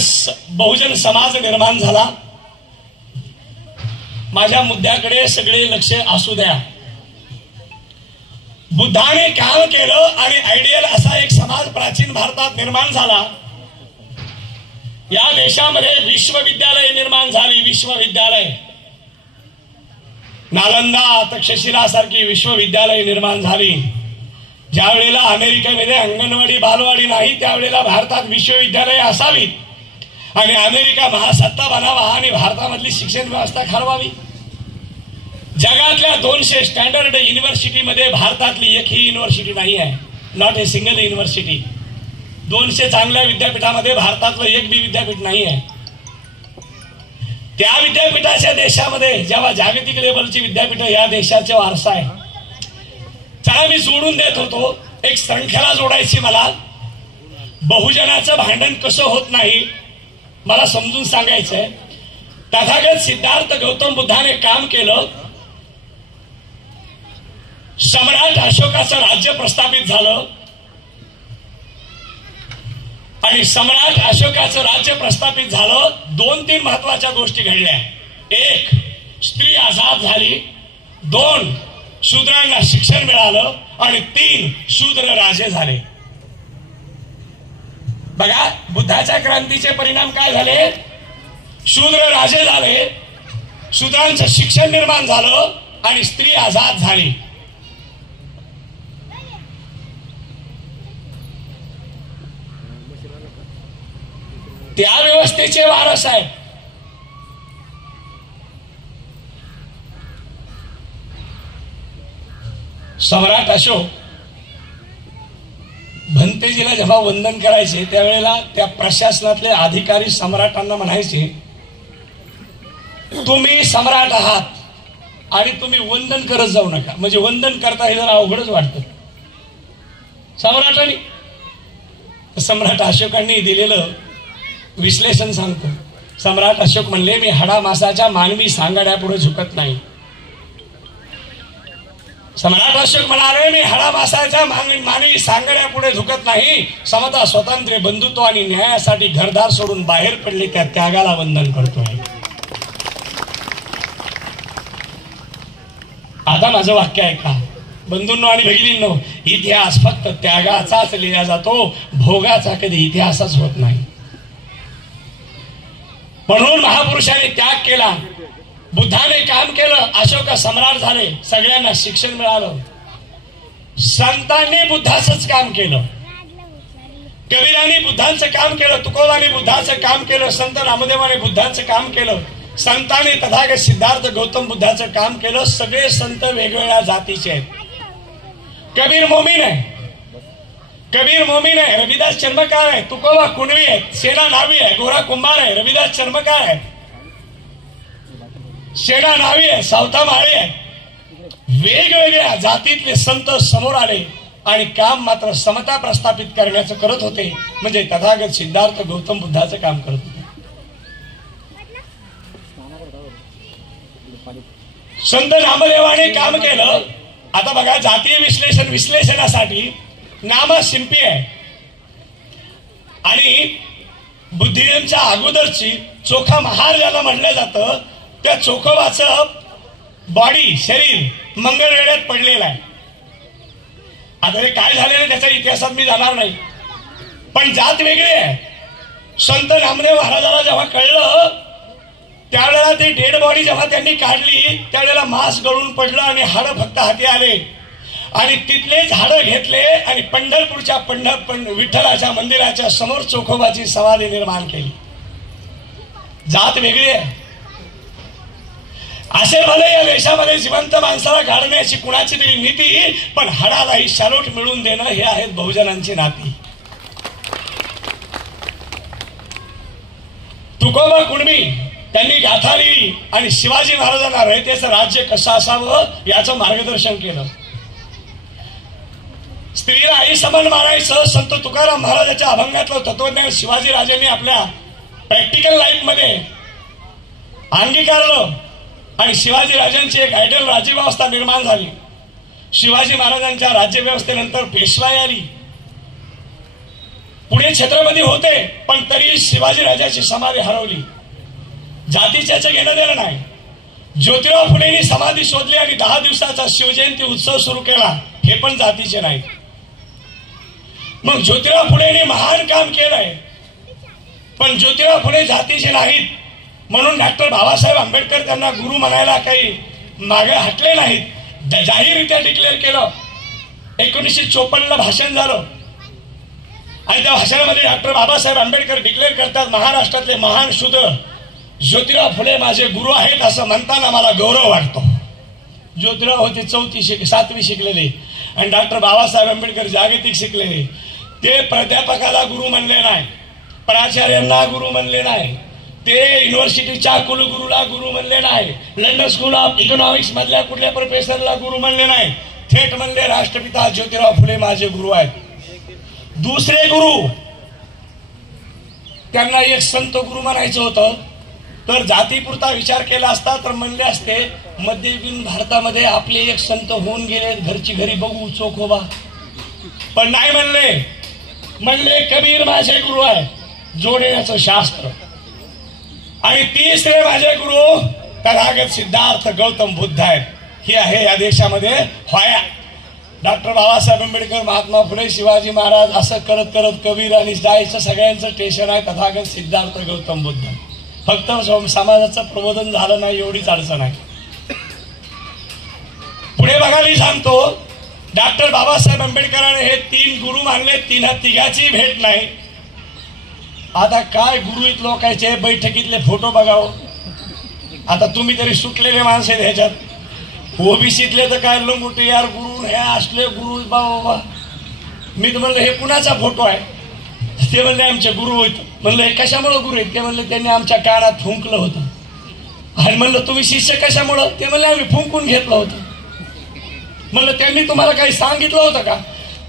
बहुजन समाज निर्माण झाला. माझ्या मुद्द्याकडे सगळे लक्ष असू द्या. बुद्धाने काम केलं आणि आयडियल असा एक समाज प्राचीन भारतात निर्माण झाला. या देशामध्ये विश्वविद्यालय निर्माण झाली. विश्वविद्यालय, नालंदा, तक्षशिला सारखी विश्वविद्यालय निर्माण झाली. ज्या वेळेला अमेरिकेमध्ये अंगणवाडी, बालवाडी नाही, त्यावेळेला भारतात विश्वविद्यालय असावीत आणि अमेरिका महासत्ता बनावा आणि भारतामधली शिक्षण व्यवस्था ठरवावी. जगातल्या 200 स्टँडर्ड युनिव्हर्सिटीमध्ये भारतातली एकही युनिव्हर्सिटी नाही आहे. Not a single university. 200 चांगल्या विद्यापीठामध्ये भारतातलं एक बी विद्यापीठ नाही आहे. त्या विद्यापीठाच्या देशामध्ये जेव्हा जागतिक लेवलची विद्यापीठ या देशाचा वारसा आहे. चला मी जोडून देत होतो, एक श्रंखला जोडायची मला. बहुजनाचं भांडण कसं होत नाही मला समजून सांगायचंय. तथागत सिद्धार्थ गौतम बुद्धाने काम केलं. सम्राट अशोकाचं राज्य प्रस्थापित झालं आणि सम्राट अशोकाचं राज्य प्रस्थापित झालं. 2-3 महत्वाच्या गोष्टी घडल्या. 1, स्त्री आझाद झाली. 2, शूद्रांना शिक्षण मिळालं आणि 3, शूद्र राजे झाले. बघा बुद्धाच्या क्रांतीचे परिणाम काय झाले. शूद्र राजे झाले, शूद्रांचं शिक्षण निर्माण झालं आणि स्त्री आझाद झाली. त्या व्यवस्थेचे वारस आहे. सम्राट अशोक भंतेजीला जेव्हा वंदन करायचे त्यावेळेला त्या प्रशासनातले अधिकारी सम्राटांना म्हणायचे, तुम्ही सम्राट आहात आणि तुम्ही वंदन करत जाऊ नका. म्हणजे वंदन करता हे जरा अवघडच वाटतं सम्राटांनी. सम्राट अशोकांनी दिलेलं विश्लेषण सांगतो. सम्राट अशोक म्हणले, मी हाडामासाच्या मानवी सांगाड्यापुढे झुकत नाही. सम्राट अशोक म्हणाले, मी हाडामासाच्या मानवी सांगाड्यापुढे झुकत नाही. समता, स्वातंत्र्य, बंधुत्व आणि न्यायासाठी घरदार सोडून बाहेर पडले त्या त्यागाला वंदन करतोय. आता माझं वाक्य ऐका बंधूंनो आणि भगिनींनो. इतिहास फक्त त्यागाचाच लिहिला जातो, भोगाचा कधी इतिहासच होत नाही. म्हणून महापुरुषाने त्याग केला, बुद्धाने काम केलं, अशोक सम्राट झाले, सगळ्यांना शिक्षण मिळालं. संतांनी बुद्धाचंच काम केलं. कबीराने बुद्धांचं काम केलं, तुकोबाने बुद्धाचं काम केलं, संत रामदेवाने बुद्धांचं काम केलं, संतांनी तथागत सिद्धार्थ गौतम बुद्धाचं काम केलं. सगळे संत वेगवेगळ्या जातीचे आहेत. कबीर मोमीन आहे, कबीर मोमीन आहे, रविदास चर्मकार आहे, तुकोबा कुणवी आहे, सेना नावी आहे, गोरा कुंभार आहे, रविदास चर्मकार आहे, सेना नावी आहे, सावता माळी आहे. वेगवेगळ्या जातीतले संत समोर आले आणि काम मात्र समता प्रस्थापित करण्याचं करत होते. म्हणजे तथागत सिद्धार्थ गौतम बुद्धाचं काम करत होते. संत नामदेवाने काम केलं. आता बघा जातीय विश्लेषणासाठी नाम शिंपी आहे आणि बुद्धिजनच्या अगोदरची चोखा महार ज्याला म्हटलं जातं त्या चोखोबाचं बॉडी, शरीर मंगळवेढ्यात पडलेलं आहे. आता हे काय झालेलं त्याच्या इतिहासात मी जाणार नाही, पण जात वेगळी आहे. संत नामदेव महाराजाला जेव्हा कळलं त्यावेळेला ती डेड बॉडी जेव्हा त्यांनी काढली त्यावेळेला मांस गळून पडलं आणि हाडं फक्त हाती आले आणि तिथले झाडं घेतले आणि पंढरपूरच्या विठ्ठलाच्या मंदिराच्या समोर चोखोबाची समाधी निर्माण केली. जात वेगळी आहे. असे भले या देशामध्ये जिवंत माणसाला गाडण्याची कुणाची तरी नीती, पण हाडालाही शालोट मिळवून देणं हे आहेत बहुजनांची नाती. तुकोबा कुणबी त्यांनी गाथा लिहिली आणि शिवाजी महाराजांना रयतेचं राज्य कसं असावं याचं मार्गदर्शन केलं. स्त्रीला आई समान मानायचं संत तुकाराम महाराजांच्या अभंगातलं तत्वज्ञान शिवाजी राजांनी आपल्या प्रॅक्टिकल लाईफ मध्ये अंगीकारलं आणि शिवाजी राजांची एक आयडियल राज्यव्यवस्था निर्माण झाली. शिवाजी महाराजांच्या राज्यव्यवस्थेनंतर पेशवाई आली, पुढे छत्रपती होते, पण तरी शिवाजी राजाची समाधी हरवली. जातीच्याच घेणं देणं नाही. ज्योतिराव फुलेंनी समाधी शोधली आणि 10 दिवसाचा शिवजयंती उत्सव सुरू केला, हे पण जातीचे नाही. मग ज्योतिराव फुलेंनी महान काम केलंय, पण ज्योतिराव फुले जातीचे नाहीत म्हणून डॉक्टर बाबासाहेब आंबेडकर त्यांना गुरु म्हणायला काही मागे हटले नाहीत. जाहीररित्या डिक्लेअर केलं. 1954ला भाषण झालं आणि त्या भाषणामध्ये डॉक्टर बाबासाहेब आंबेडकर डिक्लेअर करतात, महाराष्ट्रातले महान शूद्र ज्योतिराव फुले माझे गुरु आहेत असं म्हणताना मला गौरव वाटतो. ज्योतिराव होते 7वी शिकलेले आणि डॉक्टर बाबासाहेब आंबेडकर जागतिक शिकलेले. ते प्राध्यापकाला गुरु म्हणले नाही, प्राचार्यांना गुरु म्हणले नाही, ते युनिव्हर्सिटीच्या कुलगुरूला गुरु म्हणले नाही, लंडन स्कूल ऑफ इकॉनॉमिक्स मधल्या कुठल्या प्रोफेसरला गुरु म्हणले नाही. थेट म्हणले राष्ट्रपिता ज्योतिराव फुले माझे गुरु आहेत. दुसरे गुरु त्यांना एक संत गुरु म्हणायचं होतं, तर जातीपुरता विचार केला असता तर म्हणले असते मध्ययुगीन भारतामध्ये आपले एक संत होऊन गेले, घरची घरी बघू चोखोबा. पण नाही म्हणले कबीर माझे गुरु आहे, जोडण्याचं शास्त्र. आणि तिसरे माझे गुरु तथागत सिद्धार्थ गौतम बुद्ध आहेत. हे आहे या देशामध्ये होया. डॉक्टर बाबासाहेब आंबेडकर, महात्मा फुले, शिवाजी महाराज असं करत करत कबीर आणि जायचं सगळ्यांचं स्टेशन आहे तथागत सिद्धार्थ गौतम बुद्ध. फक्त समाजाचं प्रबोधन झालं नाही एवढीच अडचण आहे. पुढे बघा मी सांगतो, डॉक्टर बाबासाहेब आंबेडकरांनी हे 3 गुरु मानले, तिघाची भेट नाही. आता काय गुरुहित लोकांचे बैठकीतले फोटो बघावं. आता तुम्ही तरी सुटलेले माणसे ह्याच्यात, ओबीसीतले तर काय लंगुटे यार गुरु हे असले गुरु बाबा. मी तर म्हणलं हे कुणाचा फोटो आहे? ते म्हणले आमचे गुरु आहेत. म्हणलं हे कशामुळे गुरु आहेत? ते म्हणले त्यांनी आमच्या कानात फुंकलं होतं. आणि म्हणलं तुम्ही शिष्य कशामुळं? ते म्हणले आम्ही फुंकून घेतलं होतं. म्हणलं त्यांनी तुम्हाला काही सांगितलं होतं का?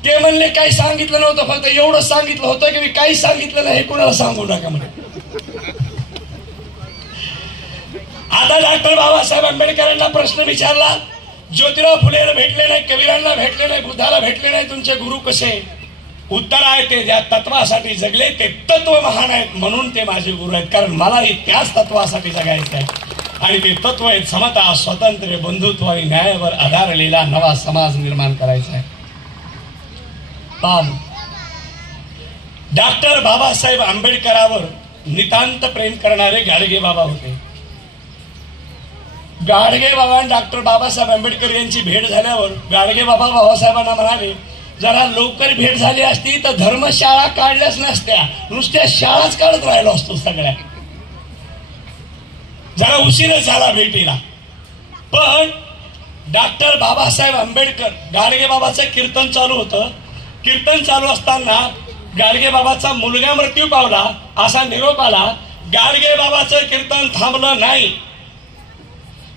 ते म्हणले काही सांगितलं नव्हतं, फक्त एवढं सांगितलं होतं की मी काही सांगितलं नाही हे कुणाला सांगू नका म्हणे. आता डॉक्टर बाबासाहेब आंबेडकरांना प्रश्न विचारला, ज्योतिराव फुलेला भेटले नाही, कबीरांना भेटले नाही, बुद्धाला भेटले नाही, तुमचे गुरु कसे? उत्तर आहे ते ज्या तत्वासाठी जगले ते तत्व महान आहेत म्हणून ते माझे गुरु आहेत. कारण मलाही त्याच तत्वासाठी जगायचं आहे आणि ते तत्व आहेत समता, स्वातंत्र्य, बंधुत्व आणि न्यायावर आधारलेला नवा समाज निर्माण करायचा आहे. डॉक्टर बाबासाहेब आंबेडकरांवर नितांत प्रेम करणारे गाडगे बाबा होते. गाडगे बाबा आणि डॉक्टर बाबासाहेब आंबेडकर यांची भेट झाल्यावर गाडगे बाबा बाबासाहेबांना म्हणाले, जरा लवकर भेट झाली असती तर धर्मशाळा काढल्याच नसत्या, नुसत्या शाळाच काढत राहिलो असतो सगळ्या. जरा उशीरच झाला भेटीला. पण डॉक्टर बाबासाहेब आंबेडकर, गाडगे बाबाचं कीर्तन चालू होतं. कीर्तन चालू असताना गाडगे बाबाचा मुलगा मृत्यू पावला असा निरोप आला. गाडगे बाबाचं कीर्तन थांबलं नाही.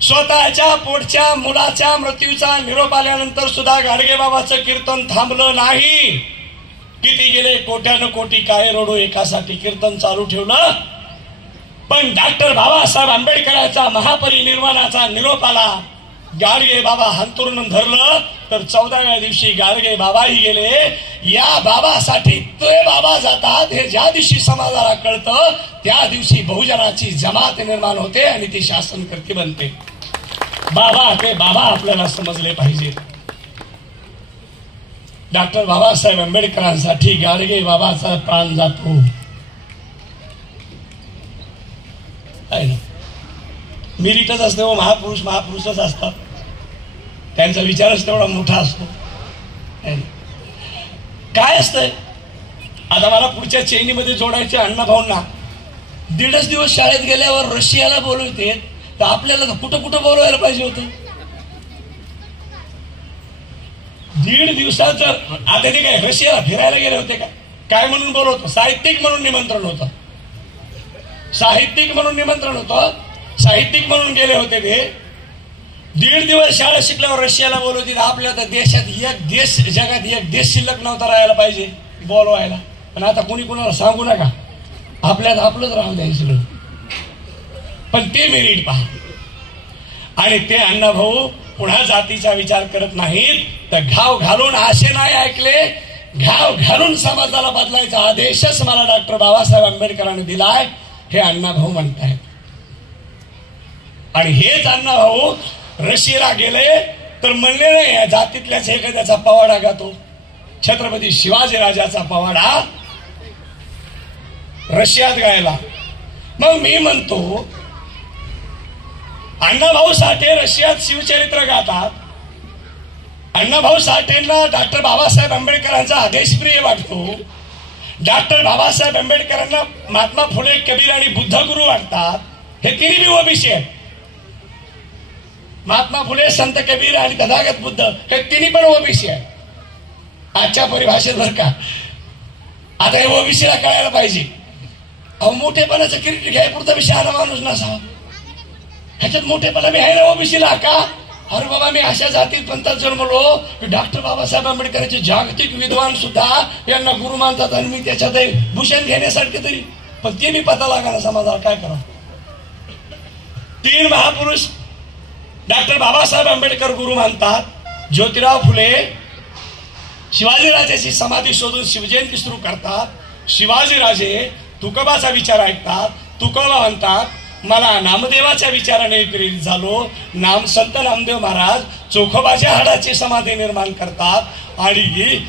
स्वतःच्या पोटच्या मुलाच्या मृत्यूचा निरोप आल्यानंतर सुद्धा गाडगे बाबाचं कीर्तन थांबलं नाही. किती गेले कोट्यानं कोटी काय रोडो एकासाठी कीर्तन चालू ठेवलं. पण डॉक्टर बाबासाहेब आंबेडकरांचा महापरिनिर्वाणाचा निरोप आला. गाडगे बाबा हंतरून धरलं तर 14व्या दिवशी गाडगे बाबाही गेले. या बाबासाठी ते बाबा जातात हे ज्या दिवशी समाजाला कळतं त्या दिवशी बहुजनाची जमात निर्माण होते आणि ती शासनकर्ती बनते. बाबा ते बाबा आपल्याला समजले पाहिजे. डॉक्टर बाबासाहेब आंबेडकरांसाठी गाडगे बाबाचा प्राण जातो. मिरिटच असते व महापुरुष महापुरुषच असतात. त्यांचा विचारच तेवढा मोठा असतो. काय असतंय आता मला पुढच्या चैनीमध्ये जोडायचे अण्णाभाऊंना. 1.5 दिवस शाळेत गेल्यावर रशियाला बोलवते तर आपल्याला कुठं कुठं बोलवायला पाहिजे होतं. 1.5 दिवसाचं आता ते काय रशियाला फिरायला गेले होते का? काय म्हणून बोलवतो? साहित्यिक म्हणून निमंत्रण होतं. साहित्यिक म्हणून निमंत्रण होतं. साहित्यिक म्हणून गेले होते ते. 1.5 दिवस शाळा शिकल्यावर रशियाला बोलवतील. आपल्या तर देशात एक देश, जगात एक देश शिल्लक नव्हता राहायला पाहिजे बोलवायला. पण आता कोणी कोणाला सांगू नका, आपल्यात आपलंच राहून द्यायचं सगळं. पण ते मेरिट पहा. आणि ते अण्णाभाऊ पुन्हा जातीचा विचार करत नाहीत, तर घाव घालून असे नाही ऐकले, घाव घालून समाजाला बदलायचा आदेशच मला डॉक्टर बाबासाहेब आंबेडकरांनी दिलाय, हे अण्णाभाऊ म्हणतायत. आणि हेच अण्णाभाऊ रशियाला गेले तर म्हणले नाही या जातीतल्याच एखाद्याचा पवाडा गातो. छत्रपती शिवाजी राजाचा पवाडा रशियात गायला. मग मी म्हणतो अण्णाभाऊ साठे रशियात शिवचरित्र गातात. अण्णाभाऊ साठेंना डॉक्टर बाबासाहेब आंबेडकरांचा आदेशप्रिय वाटतो. डॉक्टर बाबासाहेब आंबेडकरांना महात्मा फुले, कबीर आणि बुद्धगुरू वाटतात. हे तिन्ही ओबीसी आहेत. महात्मा फुले, संत कबीर आणि तथागत बुद्ध हे तिन्ही पण ओबीसी आहेत आजच्या परिभाषेत. बरं का, आता हे ओबीसीला कळायला पाहिजे. अहो मोठेपणाचं क्रेडिट घ्यायपुरता विषय आला माणूस नसावा. ह्याच्यात मोठेपणा मी आहे ना ओबीसीला का? अरे बाबा, मी अशा जातीत पंथात जन्मलो की डॉक्टर बाबासाहेब आंबेडकरांचे जागतिक विद्वान सुद्धा यांना गुरु मानतात आणि मी त्याच्यात भूषण घेण्यासारखे तरी, पण ते मी पता लागा समाजाला काय करावं. 3 महापुरुष डॉक्टर बाबासाहेब आंबेडकर गुरु मानतात. ज्योतिराव फुले शिवाजीराजाची समाधी शोधून शिवजयंती सुरू करतात. शिवाजीराजे तुकोबाचा विचार ऐकतात. तुकोबा म्हणतात मला नामदेवाच्या विचाराने प्रेरित झालो. संत नामदेव महाराज चोखोबाच्या हाडाची समाधी निर्माण करतात. आणि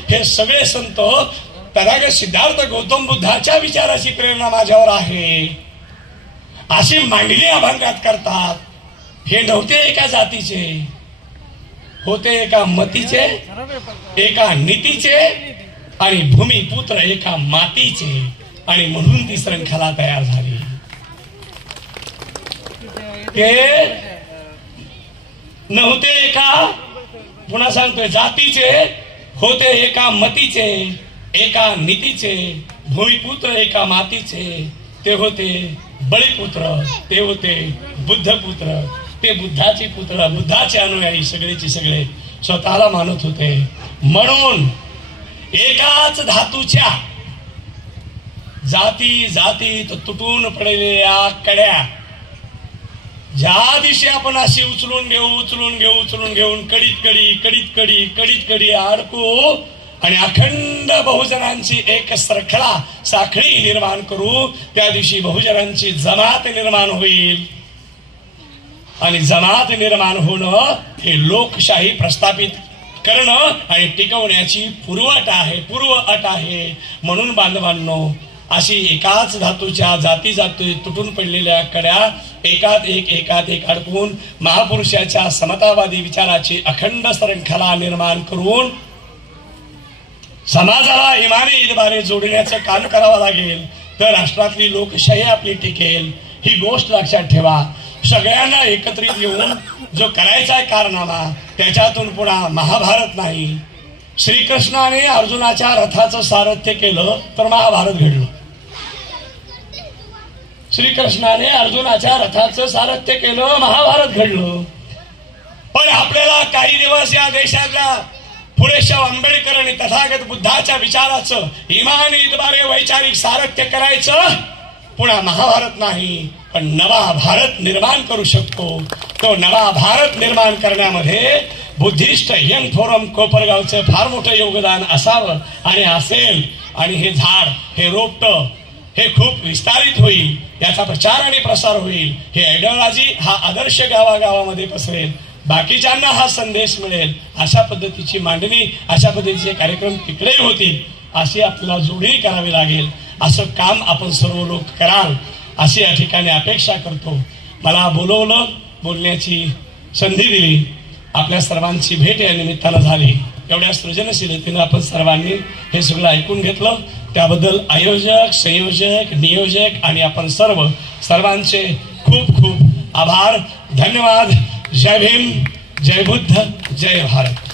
हे सगळे संत तथागत सिद्धार्थ गौतम बुद्धाच्या विचाराची प्रेरणा माझ्यावर आहे अशी मांडणी अभंगात करतात. हे नव्हते एका जातीचे, होते एका मतीचे, एका नीतीचे आणि भूमिपुत्र एका मातीचे. आणि म्हणून ती श्रंखला तयार झाली. ते नव्हते एका, पुन्हा सांगतोय, जातीचे, होते एका मतीचे, एका नीतीचे, भूमिपुत्र एका मातीचे. ते होते बळीपुत्र, ते होते बुद्धपुत्र, ते बुद्धाचे पुत्र, बुद्धाचे अनुयायी सगळेचे सगळे स्वतःला मानत होते. म्हणून एकाच धातूच्या जाती जातीत तुटून पडलेल्या कड्या ज्या दिवशी आपण अशी उचलून घेऊन कडीत कडी अडकू आणि अखंड बहुजनांची एक साखळी निर्माण करू, त्या दिवशी बहुजनांची जमात निर्माण होईल. आणि जमात निर्माण होणं हे लोकशाही प्रस्थापित करणं आणि टिकवण्याची पूर्व अट आहे. म्हणून बांधवांनो, अशी एकाच धातूच्या जाती तुटून पडलेल्या कड्या एकात एक अडकून महापुरुषाच्या समतावादी विचाराची अखंड श्रंखला निर्माण करून समाजाला इमाने ईदबारे जोडण्याचं काम करावं लागेल, तर राष्ट्रातली लोकशाही आपली टिकेल. ही गोष्ट लक्षात ठेवा. सगळ्यांना एकत्रित येऊन जो करायचा कारनामा, त्याच्यातून पुन्हा महाभारत नाही. श्रीकृष्णाने अर्जुनाच्या रथाचं सारथ्य केलं तर महाभारत घडलं. श्रीकृष्णाने अर्जुनाच्या रथाचं सारथ्य केलं, महाभारत घडलं. पण आपल्याला काही दिवस या देशातल्या फुलेशाह आंबेडकर आणि तथागत बुद्धाच्या विचाराचं इमानी इतबारे वैचारिक सारथ्य करायचं, पुन्हा महाभारत नाही पण नवा भारत निर्माण करू शकतो. तो नवा भारत निर्माण करण्यामध्ये बुद्धिस्ट यंग फोरम कोपरगावचं फार मोठं योगदान असावं आणि असेल. आणि हे झाड, हे रोपटं हे खूप विस्तारित होईल, याचा प्रचार आणि प्रसार होईल. हे आयडिओलॉजी हा आदर्श गावागावामध्ये पसरेल, बाकीच्यांना हा संदेश मिळेल. अशा पद्धतीची मांडणी, अशा पद्धतीचे कार्यक्रम तिकडेही होतील. अशी आपल्याला जोडणी करावी लागेल. असं काम आपण सर्व लोक कराल अशी या ठिकाणी अपेक्षा करतो. मला बोलवलं, बोलण्याची संधी दिली, आपल्या सर्वांची भेट या निमित्तानं झाली. एवढ्या सृजनशीलतेनं आपण सर्वांनी हे सगळं ऐकून घेतलं, त्याबद्दल आयोजक, संयोजक, नियोजक आणि आपण सर्वांचे खूप खूप आभार, धन्यवाद. जय भीम, जय बुद्ध, जय भारत.